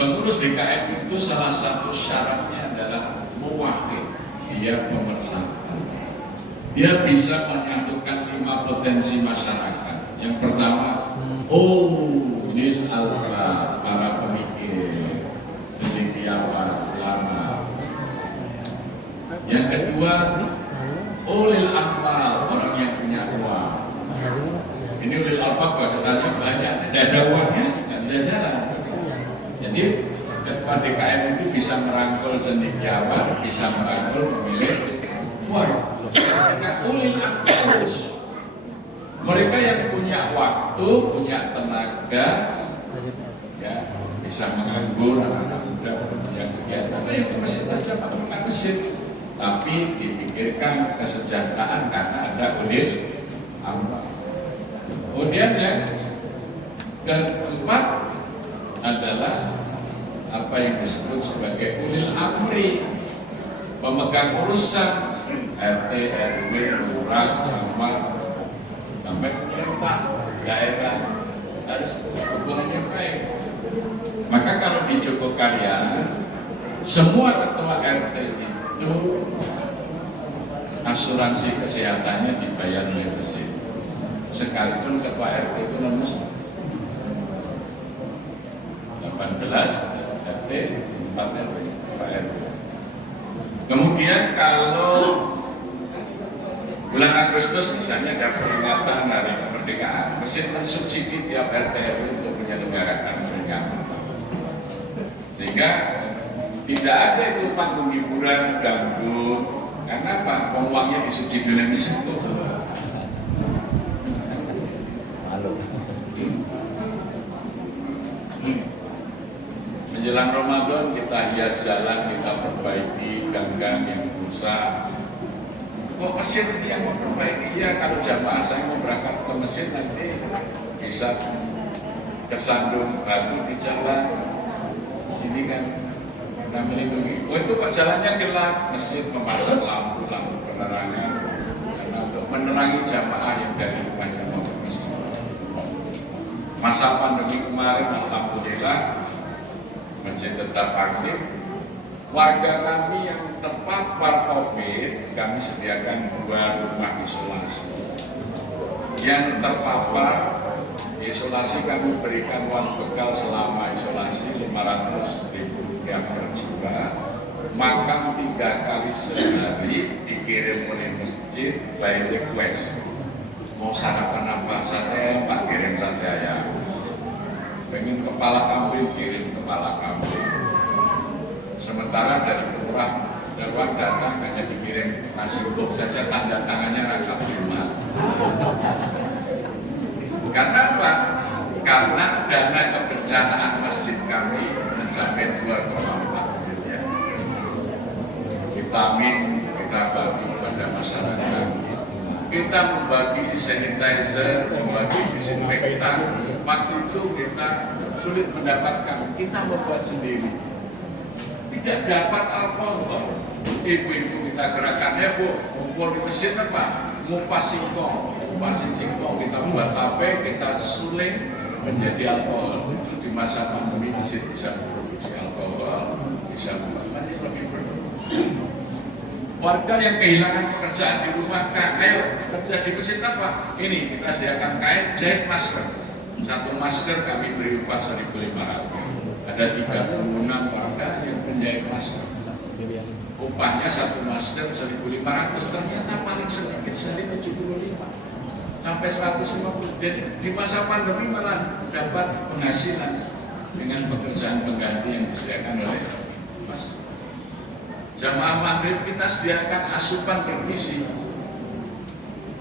pengurus DKM itu salah satu syaratnya adalah muwahhid, dia pemersatu. Dia bisa menyatukan 5 potensi masyarakat. Yang pertama, lil alba, para pemikir, cendekiawan, ulama. Yang kedua, ulil amal, orang yang punya uang. Ini ulil alba bahasanya banyak, tidak ada uangnya, tidak bisa jalan. Jadi ketua DKM itu bisa merangkul cendekiawan, bisa merangkul pemilik uang. Mereka ulil amal, mereka yang punya waktu, punya tenaga, ya bisa menganggur anak-anak muda punya kegiatan. Yang ke masjid saja bukan masjid, tapi dipikirkan kesejahteraan karena ada ulil amal. Kemudian yang keempat adalah apa yang disebut sebagai ulil amri, pemegang urusan RT, RW, lurah, camat, sampai pemerintah daerah harus hubungannya baik. Maka kalau di Jogokaryan semua ketua RT itu asuransi kesehatannya dibayar oleh masjid. Sekalipun ketua RT itu non muslim. 18 RT, 4 RW, Pak RW. Kemudian kalau bulan Agustus misalnya ada peringatan hari kemerdekaan, masjid mensubsidi tiap RT RW untuk menyelenggarakan peringatan. Sehingga tidak ada itu panggung hiburan, dangdut, karena apa? Uangnya disubsidi oleh masjid. Menjelang Ramadan kita hias jalan, kita perbaiki gang-gang yang rusak. Kok masjid ini yang memperbaiki? Ya, kalau jamaah saya mau berangkat ke masjid nanti bisa kesandung batu di jalan. Ini kan kita melindungi. Oh itu kok jalannya gelap, masjid memasang lampu penerangan karena untuk menerangi jamaah yang dari rumahnya mau ke masjid. Masa pandemi kemarin alhamdulillah masjid tetap aktif. Warga kami yang terpapar COVID, kami sediakan 2 rumah isolasi. Yang terpapar isolasi kami berikan uang bekal selama isolasi 500.000 rupiah per jiwa. Makan 3 kali sehari dikirim oleh masjid by request. Mau sarapan apa? Sate, Pak kirim sate ayam. Pengen kepala kambing, kirim kepala kambing. Sementara dari kelurahan Darwan datang hanya dikirim nasi uduk saja, tanda tangannya rangkap 5. Karena apa? Karena dana kebencanaan masjid kami mencapai 2,4 miliar. Vitamin kita bagi kepada masyarakat. Kita membagi sanitizer, membagi disinfektan. Waktu itu kita sulit mendapatkan, kita membuat sendiri. Tidak dapat alkohol, ibu-ibu kita gerakannya bu, ngumpul di masjid apa? Ngupas singkong kita buat tape, kita suling menjadi alkohol. Itu di masa pandemi masjid bisa memproduksi alkohol, bisa membuat lebih berkembang. Warga yang kehilangan pekerjaan di rumah, ayo kerja di masjid apa? Ini kita sediakan kain, jahit masker. 1 masker kami beri upah 1.500. Ada 36 warga yang menjahit masker. Upahnya 1 masker 1.500, ternyata paling sedikit sehari 75 sampai 150. Jadi di masa pandemi malah dapat penghasilan dengan pekerjaan pengganti yang disediakan oleh Mas. Jamaah maghrib kita sediakan asupan bergizi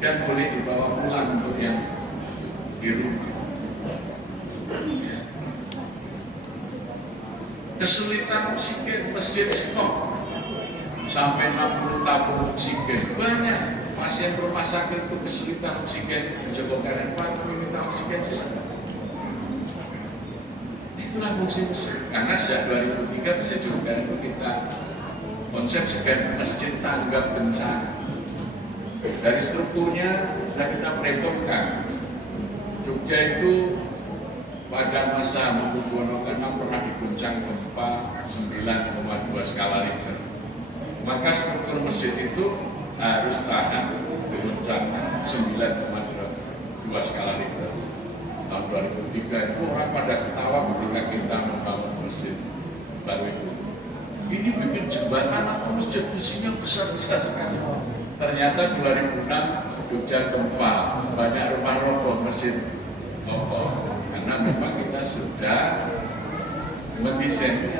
dan boleh dibawa pulang untuk yang di rumah. Kesulitan oksigen, masjid stok sampai 60 tabung oksigen. Banyak pasien rumah sakit itu kesulitan oksigen. Mencoba Pak, kami minta oksigen silakan. Itulah fungsi masjid. Karena sejak 2003 masjid juga itu kita konsep sebagai masjid tanggap bencana. Dari strukturnya sudah kita perhitungkan. Jogja itu pada masa Hamengkubuwono ke-6 pernah diguncang gempa 9,2 skala Richter. Maka struktur masjid itu harus tahan guncang 9,2 skala Richter. Tahun 2003 itu orang pada ketawa ketika kita membangun masjid baru itu. Ini bikin jembatan atau masjid besinya besar-besar sekali. Ternyata 2006 Jogja gempa, banyak rumah roboh, masjid roboh. Karena memang kita sudah mendesain.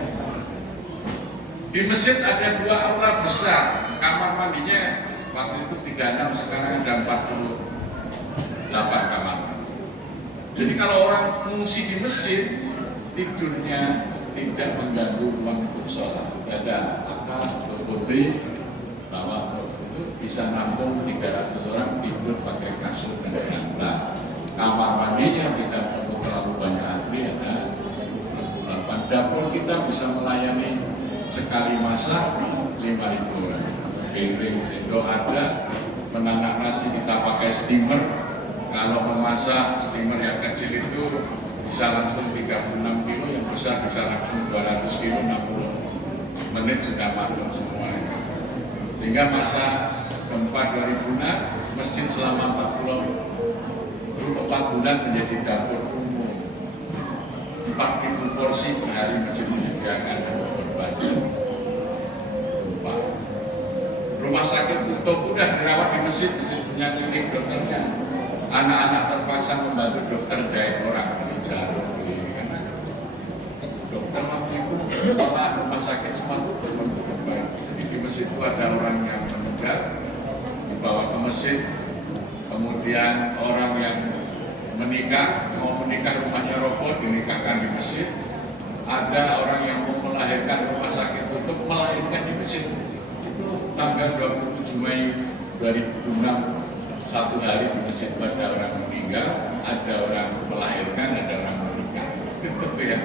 Di masjid ada 2 aula besar, kamar mandinya waktu itu 36, sekarang ada 48 kamar mandi. Jadi kalau orang mengungsi di masjid, tidurnya tidak mengganggu ruang untuk sholat. Ada apa untuk putri bawah itu bisa nampung 300 orang tidur pakai kasur dan bantal. Kamar mandinya tidak perlu terlalu banyak antri, ada 48. Dapur kita bisa melayani sekali masak 5.000 orang. Piring, sendok ada, menanak nasi kita pakai steamer. Kalau memasak steamer yang kecil itu bisa langsung 36 kilo, yang besar bisa langsung 200 kilo, 60 menit sudah matang semua. Sehingga masa gempa 2006, masjid selama 4 bulan menjadi dapur umum. 4.000 porsi per hari masjid menyediakan berbagi. Rumah sakit tutup, udah dirawat di masjid punya klinik dokternya. Anak-anak terpaksa membantu dokter jahit orang di jarum karena dokter waktu itu kepala rumah sakit semua itu berbentuk. Jadi di masjid itu ada orang yang meninggal dibawa ke masjid, kemudian orang yang menikah, mau menikah rumahnya roboh, dinikahkan di masjid. Ada orang yang mau melahirkan, rumah sakit tutup, melahirkan di masjid. Itu tanggal 27 Mei 2006, 1 hari di masjid ada orang meninggal, ada orang melahirkan, ada orang menikah. Ya.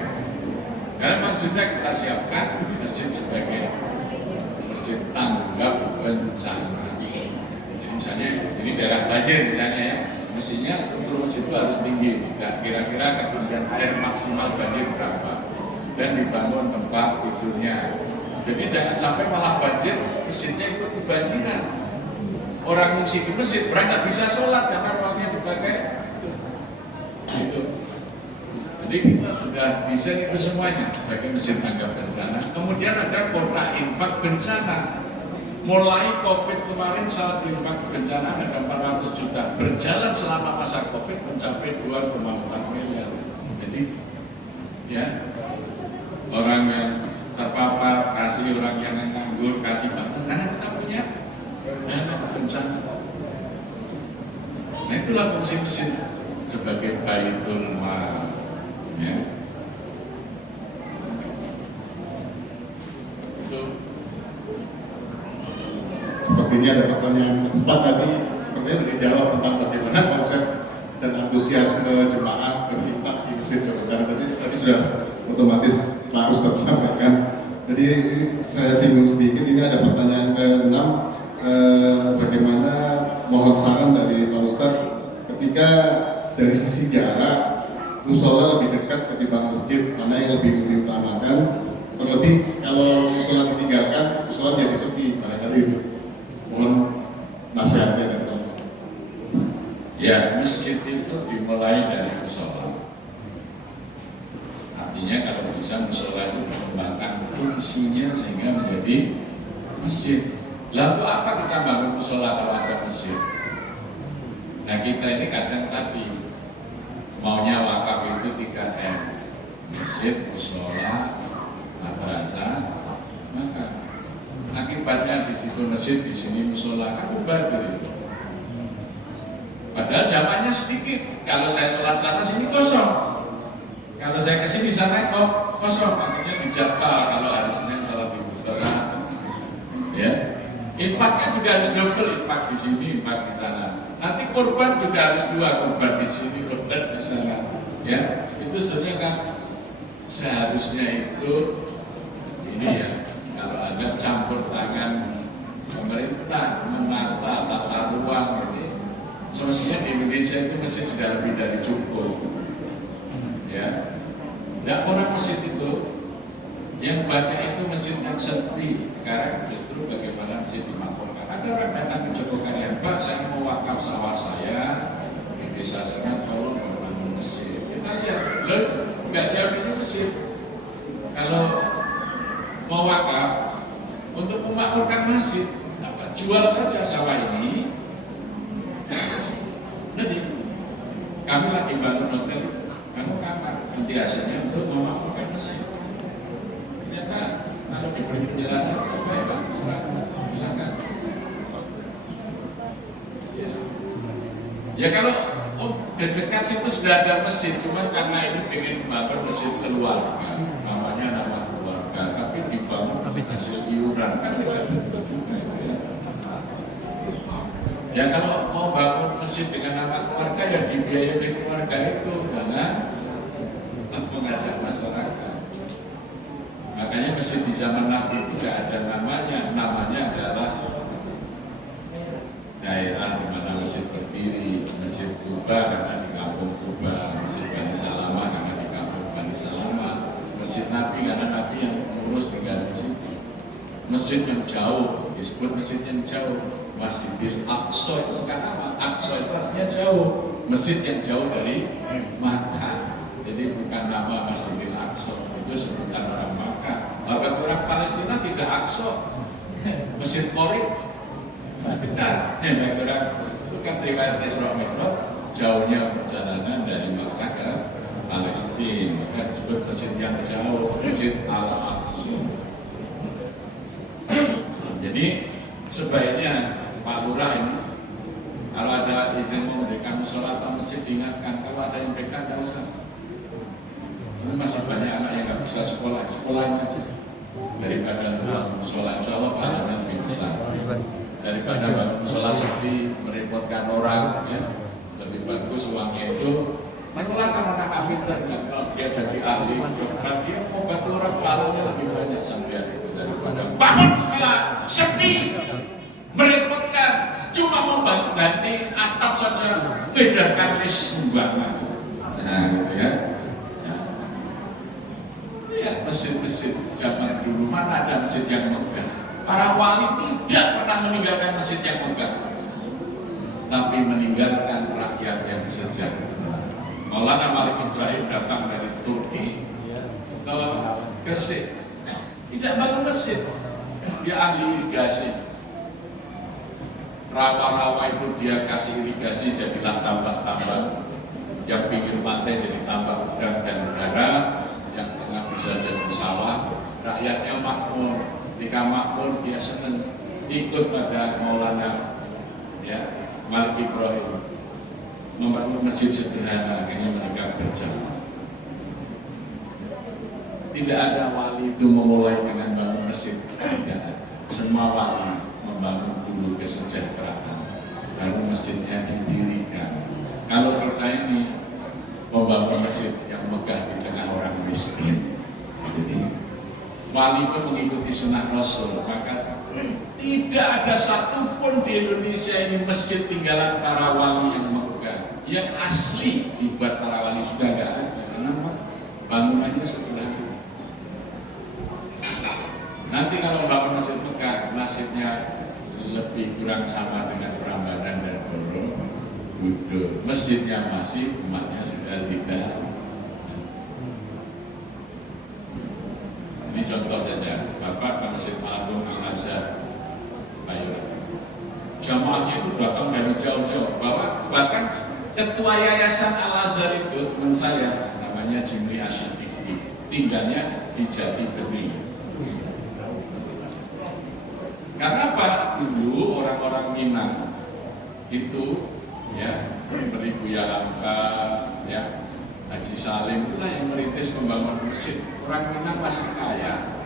Karena maksudnya kita siapkan masjid sebagai masjid tanggap bencana. Jadi misalnya ini daerah banjir misalnya ya, mestinya struktur masjid itu harus tinggi. Nah, kira-kira ketinggian air maksimal banjir berapa? Dan dibangun tempat tidurnya. Jadi jangan sampai malah banjir, masjidnya ikut kebanjiran. Orang ngungsi di masjid, orang nggak bisa sholat karena ruangnya dipakai. Gitu. Jadi kita sudah bisa itu semuanya sebagai masjid tanggap bencana. Kemudian ada kota infak bencana. Mulai COVID kemarin saat infak bencana ada 400 juta. Berjalan selama masa COVID mencapai 2,4 miliar. Jadi ya orang yang terpapar kasih, orang yang nganggur kasih bantuan. Karena kita punya dana bencana. Nah itulah fungsi masjid sebagai baitul mal. Ya. Itu. Sepertinya ada pertanyaan keempat tadi, sepertinya sudah dijawab tentang bagaimana konsep dan antusiasme jemaah berinfak di masjid Jawa Barat. Tadi sudah otomatis Pak Ustadz sampaikan. Jadi saya singgung sedikit, ini ada pertanyaan ke-6, bagaimana mohon saran dari Pak Ustadz ketika dari sisi jarak musola lebih dekat ketimbang masjid, mana yang lebih diutamakan? Terlebih kalau musola ditinggalkan, musola jadi sepi barangkali. Mohon nasihatnya dari Pak Ustadz. Ya, masjid itu dimulai dari musola. Artinya kalau bisa musola itu dikembangkan fungsinya sehingga menjadi masjid. Lalu apa kita bangun musola kalau ada masjid? Nah kita ini kadang tadi maunya wakaf itu 3M, masjid, musola, madrasah, maka akibatnya di situ masjid, di sini musola, kan ubah gitu. Padahal jamannya sedikit. Kalau saya sholat sana sini kosong. Kalau saya kesini sana kok kosong. Maksudnya dijadwal kalau hari Senin sholat di musola. Ya, infaknya juga harus double, infak di sini, infak di sana. Nanti korban juga harus 2, korban di sini, korban di sana. Ya, itu sebenarnya kan seharusnya itu ini ya. Kalau ada campur tangan pemerintah menata tata ruang ini, semestinya di Indonesia itu masjid sudah lebih dari cukup. Ya, dan orang masjid itu yang banyak itu masjid yang sepi. Sekarang justru bagaimana masjid dimakmurkan. Ada orang datang ke Joko Kalian, Pak, saya mau wakaf sawah saya di desa sana, tolong membangun masjid. Kita lihat, loh, nggak jauh dari masjid. Kalau mau wakaf untuk memakmurkan masjid, apa, jual saja sawah ini. Jadi kami lagi bangun hotel, kamu kamar, nanti hasilnya untuk memakmurkan masjid. Ternyata kalau diberi penjelasan, baik Pak, silakan. Ya kalau di dekat situ sudah ada masjid, cuma karena ini pengen membangun masjid keluarga, namanya nama keluarga, tapi dibangun hasil iuran kan tidak juga ya. Ya kalau mau bangun masjid dengan nama keluarga ya dibiayai oleh keluarga itu, jangan mengajak masyarakat. Makanya masjid di zaman Nabi tidak ada namanya adalah daerah di mana masjid berdiri, masjid Kuba karena di kampung Kuba, masjid Bani Salamah karena di kampung Bani Salamah, masjid Nabi karena Nabi yang mengurus tinggal di situ. Masjid yang jauh disebut masjid yang jauh, Masjidil Aqsa itu kan apa? Aqsa itu artinya jauh, masjid yang jauh dari Makkah. Jadi bukan nama Masjidil Aqsa, itu sebutan orang Makkah. Bagi orang Palestina tidak Aqsa, Masjid Qorib. Benar, bagi orang itu kan riwayat Isra Mi'raj, jauhnya perjalanan dari Makkah ke Palestina, maka disebut masjid yang jauh, Masjid Al-Aqsa. Jadi sebaiknya Pak Lurah ini kalau ada izin memberikan sholat atau masjid diingatkan, kalau ada yang dekat tidak usah. Ini masih banyak anak yang nggak bisa sekolahnya aja. Daripada untuk sholat, insya Allah pahalanya lebih besar. Daripada bangun sholat seperti merepotkan orang, ya lebih bagus uangnya itu menyekolahkan anak pintar. Kalau dia jadi ahli, kan dia mau bantu orang pahalanya lebih banyak sampai itu daripada bangun sekolah sepi, merepotkan, cuma mau bantu ganti atap saja bedarkan list sumbangan. Nah, gitu ya. Ya, masjid-masjid zaman dulu mana ada masjid yang megah. Para wali tidak pernah meninggalkan masjid yang megah, tapi meninggalkan rakyat yang sejahtera. Maulana Malik Ibrahim datang dari Turki ke Gresik, tidak bangun masjid, dia ahli irigasi. Rawa-rawa itu dia kasih irigasi, jadilah tambak-tambak. Yang pinggir pantai jadi tambak udang dan garam, yang tengah bisa jadi sawah. Rakyatnya makmur, ketika makmur dia senang ikut pada Maulana ya Malik Ibrahim membangun masjid sederhana, akhirnya mereka berjamaah. Tidak ada wali itu memulai dengan bangun masjid, tidak ada. Semua wali membangun dulu kesejahteraan, baru masjidnya didirikan. Kalau kita ini membangun masjid yang megah di tengah orang miskin, jadi wali pun mengikuti sunnah Rasul, maka tidak ada satupun di Indonesia ini masjid tinggalan para wali yang megah, yang asli dibuat para wali sudah nggak ada, karena bangunannya sederhana. Nanti kalau bangun masjid megah, masjidnya lebih kurang sama dengan Prambanan dan Borobudur. Masjidnya masih, umatnya sudah tidak. Ini contoh saja, Bapak ke Masjid Agung Al-Azhar Bayoran. Jamaahnya itu datang dari jauh-jauh, bahkan ketua yayasan Al-Azhar itu teman saya, namanya Jimli Asyidiki, tinggalnya di Jati Bening. Karena apa? Dulu orang-orang Minang itu ya, seperti Buya Hamka, ya, Haji Salim itulah yang merintis pembangunan masjid. Orang Minang masih kaya,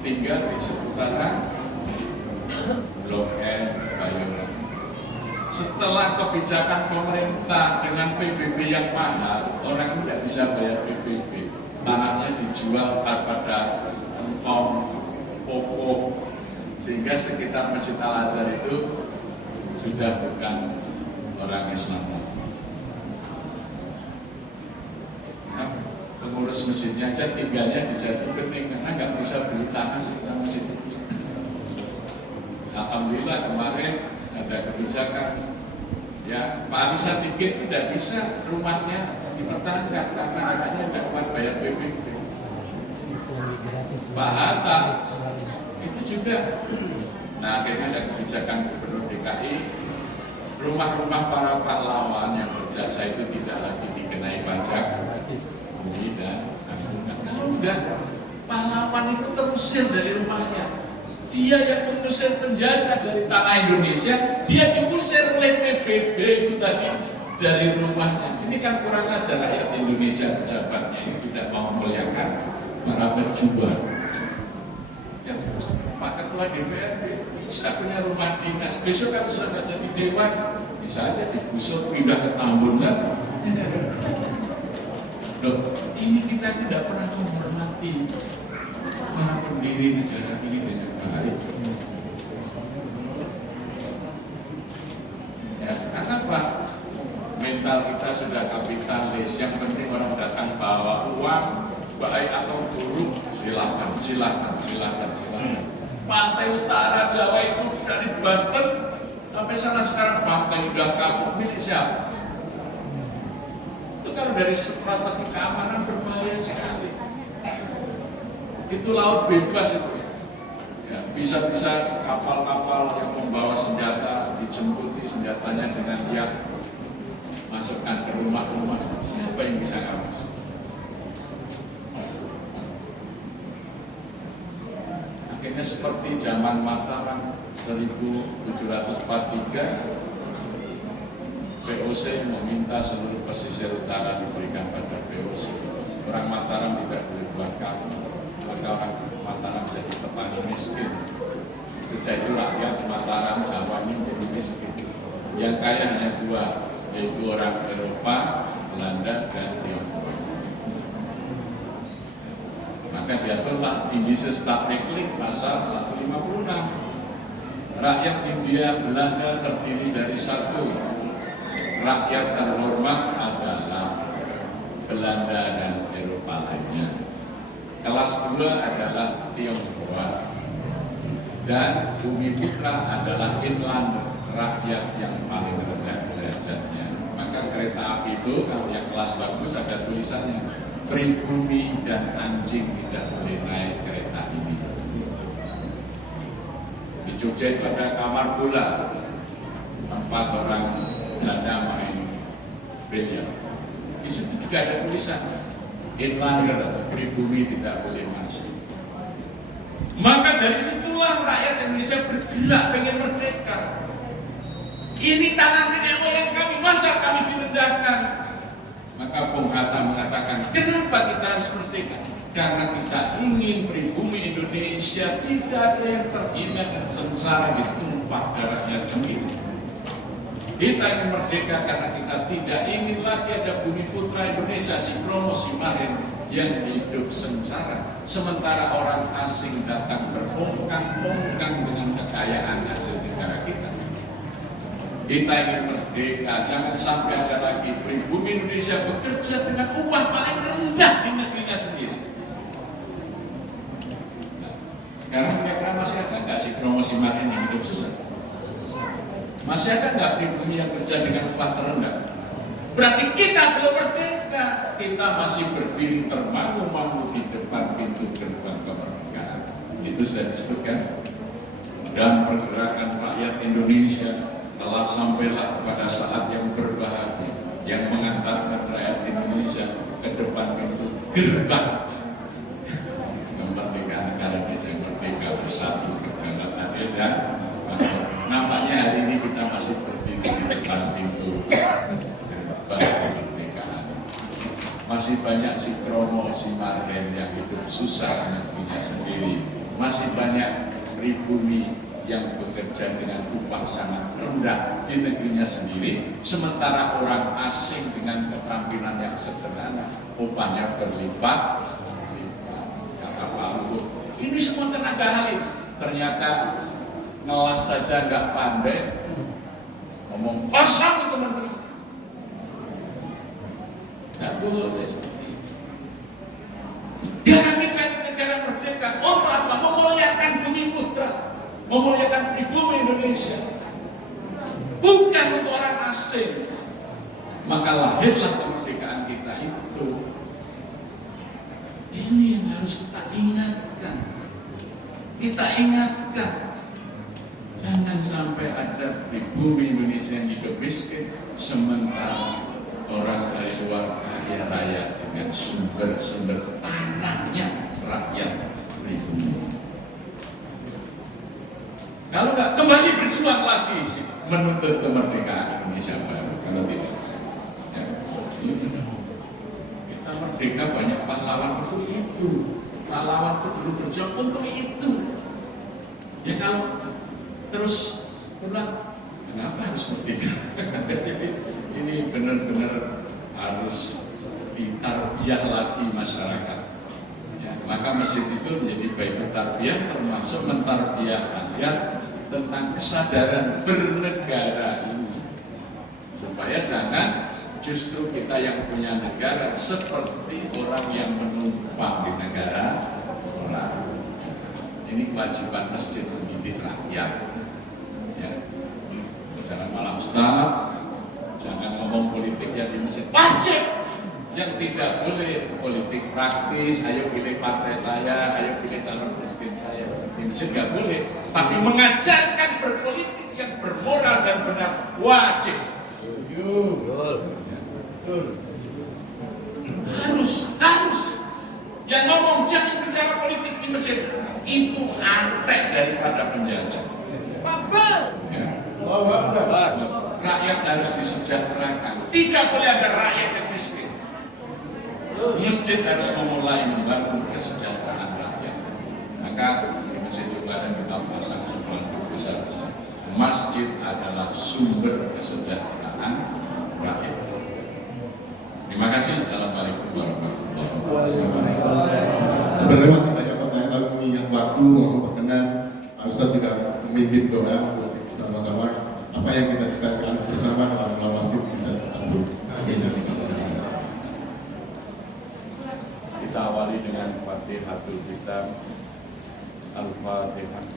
tinggal di seputaran Blok M, Bayoran. Setelah kebijakan pemerintah dengan PBB yang mahal, orang tidak bisa bayar PBB. Tanahnya dijual pada empong, pokok, sehingga sekitar Masjid Al-Azhar itu sudah bukan orang Islam. Nah, pengurus masjidnya aja tinggalnya di Jati Bening karena nggak bisa beli tanah sekitar masjid itu. Alhamdulillah kemarin ada kebijakan, ya Pak Ali Sadikin tidak bisa rumahnya dipertahankan karena anaknya tidak kuat bayar PBB. Pak Hatta itu juga. Nah, akhirnya ada kebijakan Gubernur DKI, rumah-rumah para pahlawan yang berjasa itu tidak lagi dikenai pajak bumi dan anggaran. Kalau enggak, pahlawan itu terusir dari rumahnya. Dia yang mengusir penjajah dari tanah Indonesia, dia diusir oleh PBB itu tadi dari rumahnya. Ini kan kurang ajar rakyat Indonesia, pejabatnya ini tidak mau memuliakan para berjuang. Ya, Pak Ketua DPRD bisa punya rumah dinas. Besok kalau sudah jadi dewan, bisa aja digusur pindah ke Tambun kan? Loh, ini kita tidak pernah menghormati para pendiri negara ini dengan baik. Ya, karena apa? Mental kita sudah kapitalis. Yang penting orang datang bawa uang, baik atau buruk, silakan. Pantai utara Jawa itu dari Banten sampai sana sekarang pantai udah kapuk, milik siapa? Itu kan dari strategi keamanan berbahaya sekali. Itu laut bebas itu ya, bisa-bisa kapal-kapal yang membawa senjata dijemputi senjatanya dengan dia masukkan ke rumah-rumah. Siapa yang bisa ngawas? Akhirnya seperti zaman Mataram 1743, VOC meminta seluruh pesisir utara diberikan pada VOC. Orang Mataram tidak boleh buat kampung, maka orang Mataram jadi petani miskin. Sejak itu rakyat Mataram Jawa ini menjadi miskin. Yang kaya hanya dua, yaitu orang Eropa, Belanda, dan Tiongkok. Maka diaturlah Indices Takriflik pasal 156. Rakyat Hindia Belanda terdiri dari satu, rakyat terhormat adalah Belanda dan Eropa lainnya. Kelas dua adalah Tionghoa, dan Bumi Putra adalah inland, rakyat yang paling rendah derajatnya. Maka kereta api itu kalau yang kelas bagus ada tulisannya, pribumi dan anjing tidak boleh naik kereta ini. Di Jogja itu ada kamar bola, tempat orang Belanda main biliar. Di situ juga ada tulisan, inlander atau pribumi tidak boleh masuk. Maka dari situlah rakyat Indonesia bergerak pengen merdeka. Ini tanah nenek moyang kami, masa kami direndahkan? Maka Bung Hatta mengatakan, kenapa kita harus merdeka? Karena kita ingin pribumi Indonesia tidak ada yang terhina dan sengsara ditumpah darahnya sendiri. Kita ingin merdeka karena kita tidak ingin lagi ada Bumi Putra Indonesia, si Kromo, si Mahen yang hidup sengsara. Sementara orang asing datang berongkang-ongkang dengan kekayaan hasil negara kita. Kita ingin merdeka, jangan sampai ada lagi pribumi Indonesia bekerja dengan upah paling rendah di negerinya sendiri. Nah, sekarang mereka masih ada nggak sih promosi Mahen yang hidup susah? Masih ada nggak pribumi yang kerja dengan upah terendah? Berarti kita belum merdeka. Kita masih berdiri termangu-mangu di depan pintu gerbang kemerdekaan. Itu sudah disebutkan. Dan pergerakan rakyat Indonesia telah sampailah pada saat yang berbahagia, yang mengantarkan rakyat Indonesia ke depan pintu gerbang kemerdekaan negara Indonesia, merdeka, bersatu, berdaulat, adil dan makmur. Nampaknya hari ini kita masih berdiri di depan pintu gerbang kemerdekaan. Masih banyak si Kromo, si Mahen yang hidup susah negerinya sendiri. Masih banyak pribumi yang bekerja dengan upah sangat rendah di negerinya sendiri, sementara orang asing dengan keterampilan yang sederhana upahnya berlipat. Kata Pak Luhut, ini semua tenaga ahli, ternyata ngelas saja nggak pandai, ngomong kosong itu menteri. Nggak boleh seperti ini. Negara kita ini negara merdeka, untuk apa? Memuliakan Bumi Putra, memuliakan pribumi Indonesia, bukan untuk orang asing. Maka lahirlah kemerdekaan kita itu. Ini yang harus kita ingatkan. Kita ingatkan, jangan sampai ada pribumi Indonesia yang hidup miskin, sementara orang dari luar kaya raya dengan sumber-sumber tanahnya rakyat pribumi. Kalau nggak kembali berjuang lagi menuntut kemerdekaan Indonesia baru. Kalau tidak, ya, kita merdeka banyak pahlawan untuk itu. Pahlawan itu dulu berjuang untuk itu. Ya kalau terus pulang, kenapa harus merdeka? Ini benar-benar harus ditarbiyah lagi masyarakat. Ya, maka masjid itu menjadi baik tarbiyah, termasuk mentarbiyah rakyat tentang kesadaran bernegara ini, supaya jangan justru kita yang punya negara seperti orang yang menumpang di negara orang. Ini kewajiban masjid mendidik rakyat. Ya. Dalam malam Ustaz, jangan ngomong politik yang di masjid. Wajib. Yang tidak boleh politik praktis, ayo pilih partai saya, ayo pilih calon presiden saya, ini nggak boleh. Tapi mengajarkan berpolitik yang bermoral dan benar wajib. Harus. Yang ngomong jangan bicara politik di Mesir itu antek daripada penjajah. Ya. Rakyat harus disejahterakan. Tidak boleh ada rakyat yang miskin. Masjid harus memulai membangun kesejahteraan rakyat. Maka di Masjid Jogja kita pasang sepuluh besar-besar. Masjid adalah sumber kesejahteraan rakyat. Terima kasih. Assalamualaikum warahmatullahi wabarakatuh. Sebenarnya masih banyak pertanyaan, tapi mengingat waktu untuk berkenan, Ustaz juga memiliki pimpin doa untuk sama-sama apa yang kita citakan bersama dalam masjid bisa terkabul. Amin. Kita awali dengan Fatihatul Kitab. Al-Fatihah.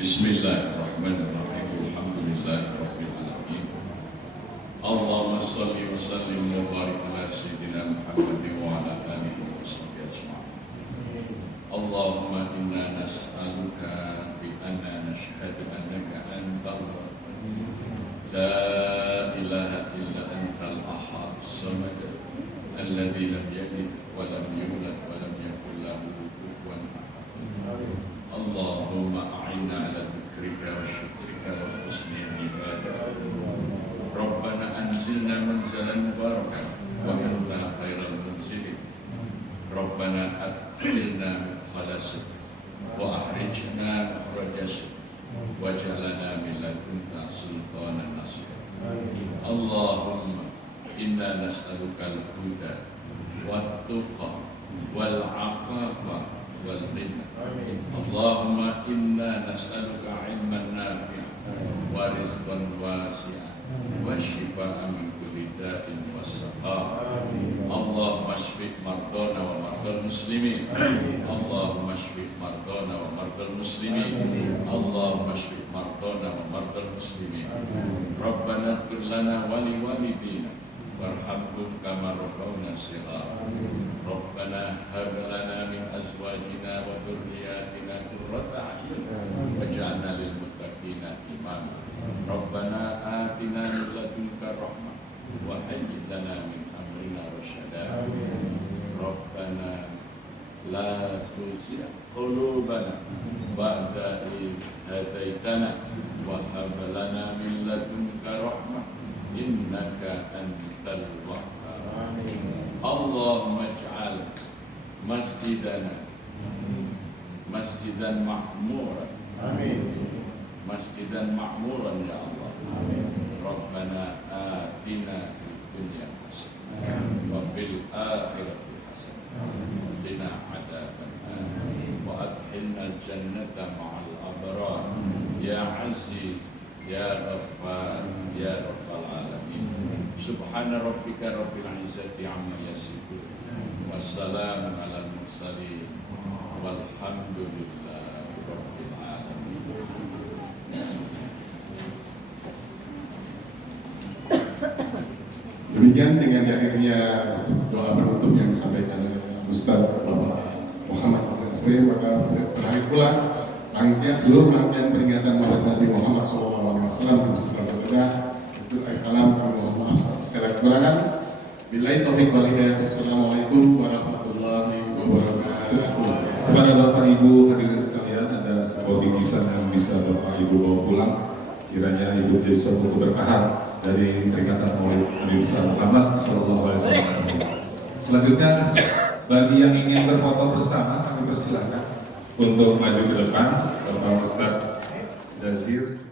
Bismillahirrahmanirrahim. Alhamdulillahirabbil alamin. Allahumma shalli wa sallim wa barik ala sayyidina Muhammadin wa ala alihi wa sahbihi ajma'in. Allahumma inna nas'aluka bi anna nashhadu annaka antallah la ilaha illa antal ahad as-samad alladzi lam yalid wa lam yulad wa lam yakul lahu kufuwan ahad. Allahumma a'inna ala dzikrika wa syukrika wa husni ibadatik. Rabbana anzilna manzalan mubarakan wa anta khairal munzilin. Rabbana adkhilna mudkhala sidq wa akhrijna makhraja sidq waj'alna min ladunka sultanan nasira. Allahumma inna nas'aluka al-huda wat-tuqa wal-'afafa wal-ghina. Allahumma inna nas'aluka 'ilman nafi'an wa rizqan wasi'an wa shifaan min kulli da'in wa saqam. Allahumma shfi mardana wa mardal muslimin. Allahumma shfi mardana wa mardal muslimin. Allahumma shfi mardana wa mardal muslimin. Rabbana ighfir lana wa li walidina warhamhum kama rabbawna shighara. Rabbana hab lana min azwajina wa dhurriyyatina qurrata a'yun waj'alna lil muttaqina imama. Rabbana atina min ladunka rahmah wa hayyi lana min amrina rasyada. Rabbana la tuzigh qulubana ba'da idh hadaitana wa hab lana min ladunka rahmah innaka antal wahhab. Allahumma ij'al masjidana masjidan ma'muran. Amin. Masjidan ma'muran ya Allah. Amin. Rabbana atina fid dunya hasanah wa fil akhirati hasanah wa qina adzaban nar wa adkhilna al-jannata ma'al abrar ya aziz ya ghaffar ya rabbal alamin. Subhana rabbika rabbil izzati amma yasifun wassalamun alal mursalin walhamdulillahi rabbil alamin. Demikian dengan akhirnya doa penutup yang disampaikan oleh Ustaz Bapak Muhammad Azhar, maka terakhir pula seluruh rangkaian peringatan Maulid Nabi Muhammad SAW itu akhir kalam kami mohon maaf atas segala kekurangan. Billahi taufiq wal hidayah. Assalamualaikum warahmatullahi wabarakatuh. Kepada Bapak Ibu hadirin sekalian, ada sebuah bingkisan yang bisa Bapak Ibu bawa pulang. Kiranya Ibu jadi suatu keberkahan dari peringatan Maulid Nabi Muhammad SAW. Selanjutnya, bagi yang ingin berfoto bersama, kami persilahkan untuk maju ke depan. Bapak Ustadz Jazir.